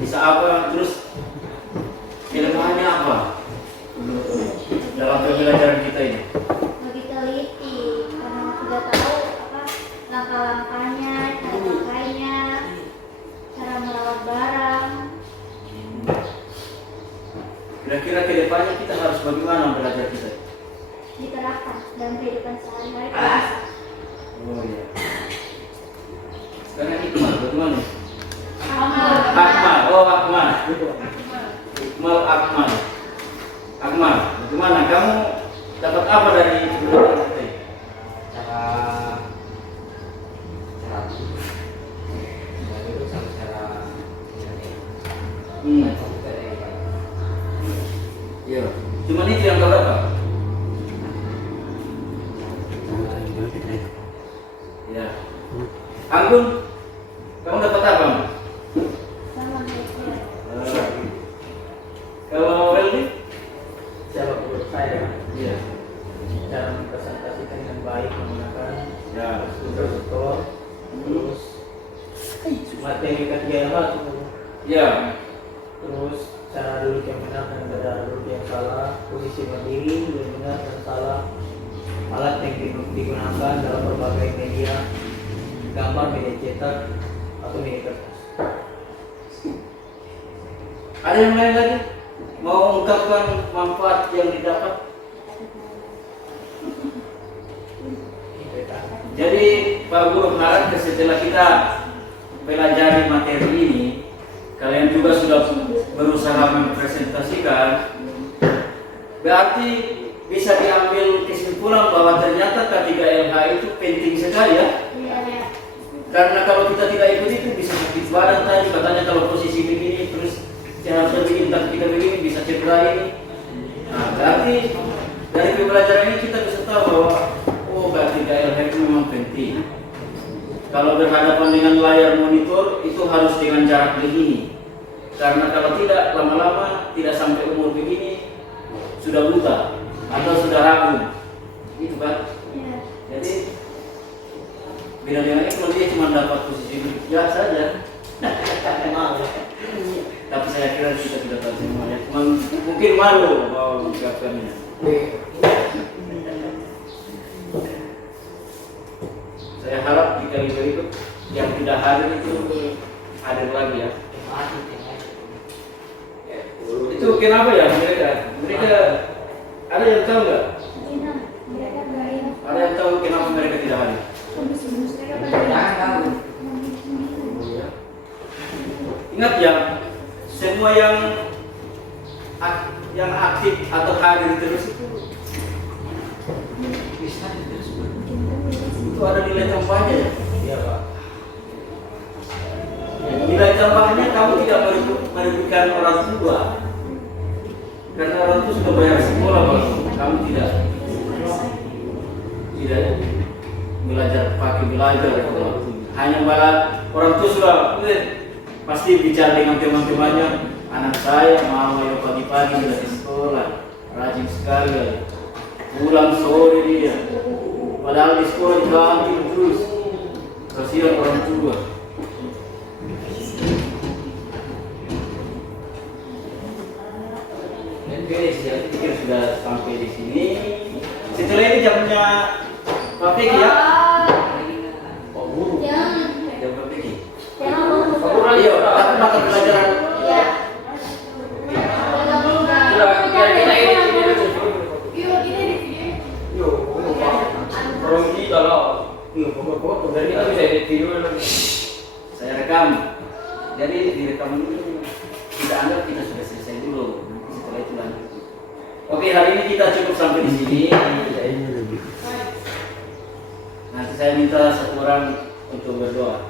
bisa apa? Terus kelemahannya apa dalam pembelajaran kita ini? Lebih teliti karena sudah tahu apa langkah-langkahnya, cara pakainya, cara merawat barang. Kira-kira ke depannya kita harus bagaimana belajar kita? Diterapkan dalam kehidupan sehari-hari. Oh iya. Karena hikmah, bagaimana? Amal. Oh Akmal. Akmal, bagaimana? Kamu dapat apa dari pembelajaran kita ini? Cara itu sama cara komputer ini. Iya. Cuma itu yang kau dapat? Ya. Anggun, kamu dapat apa? Sama kayak Kalau Weldy? Cara menurut saya Iya. cara mempresentasikan dengan baik menggunakan Ya. struktur, terus materi ketiga Ya. terus cara duduk yang benar dan cara duduk yang salah, posisi berdiri yang benar dan salah, alat yang digunakan dalam berbagai media, gambar, media cetak atau media kertas. Ada yang lain lagi? Mau ungkapkan manfaat yang didapat? Jadi Pak Guru harap setelah kita pelajari materi ini, kalian juga sudah berusaha mempresentasikan, berarti bisa diambil kesimpulan bahwa ternyata K3LH itu penting sekali ya. Karena kalau kita tidak ikut itu bisa sakit badan tadi, katanya kalau posisi begini terus harusnya begini, tapi kita begini bisa cedera ini. Nah, berarti dari pembelajaran ini kita bisa tahu bahwa oh K3LH itu memang penting. Kalau berhadapan dengan layar monitor itu harus dengan jarak begini. Karena kalau tidak, lama-lama tidak sampai umur begini sudah buta atau sudah ragu, gitu kan? Iya. Jadi beda dengan itu dia cuma dapat posisi duduk ya saja. Tapi saya kira kita tidak tahu semuanya. Mungkin malu mau mengucapkannya. Saya harap di kali berikut yang tidak hadir itu hadir lagi ya. Itu kenapa ya mereka? Mereka ada yang tahu nggak? Ada yang tahu kenapa mereka tidak hadir? Ingat ya, semua yang aktif atau hadir terus itu ada nilai tambahnya ya? Iya Pak. Nilai tambahnya kamu tidak merugikan orang tua, karena orang tua sudah bayar sekolah kamu tidak belajar pakai belajar, hanya malah orang tua sudah pasti bicara dengan teman-temannya, anak saya mau ya pagi-pagi sudah di sekolah, rajin sekali, pulang sore dia, padahal di sekolah dibanting terus, kasihan orang tua. sudah sampai di sini. Setelah ini jamnya Pak Peki ya. Pak Guru. Jam Pak Peki. Iya, tapi mata pelajaran. Iya. Sudah, kita ini dulu. Yo, Rogi kalau yo, pokok-pokok dari kita bisa edit video lagi. Saya rekam. Jadi direkam dulu. Kita anggap kita sudah selesai dulu. Nanti setelah itu lanjut. Oke, hari ini kita cukup sampai di sini. Nanti saya minta satu orang untuk berdoa.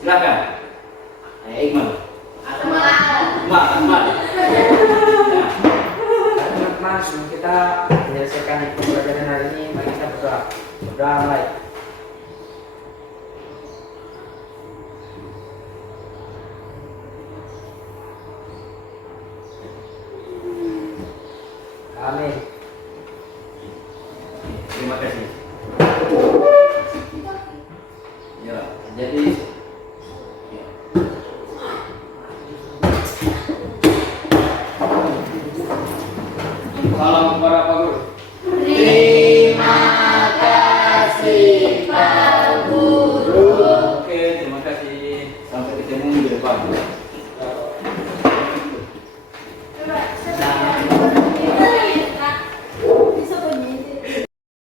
Silakan. Iqmal. Ahmad. teman-teman, sebelum kita menyelesaikan pembelajaran hari ini, mari kita berdoa. Berdoa mulai. Amin. Terima kasih. Ya, jadi Salam kepada Pak Guru. Terima kasih Pak Guru. oke, terima kasih. Sampai ketemu di depan.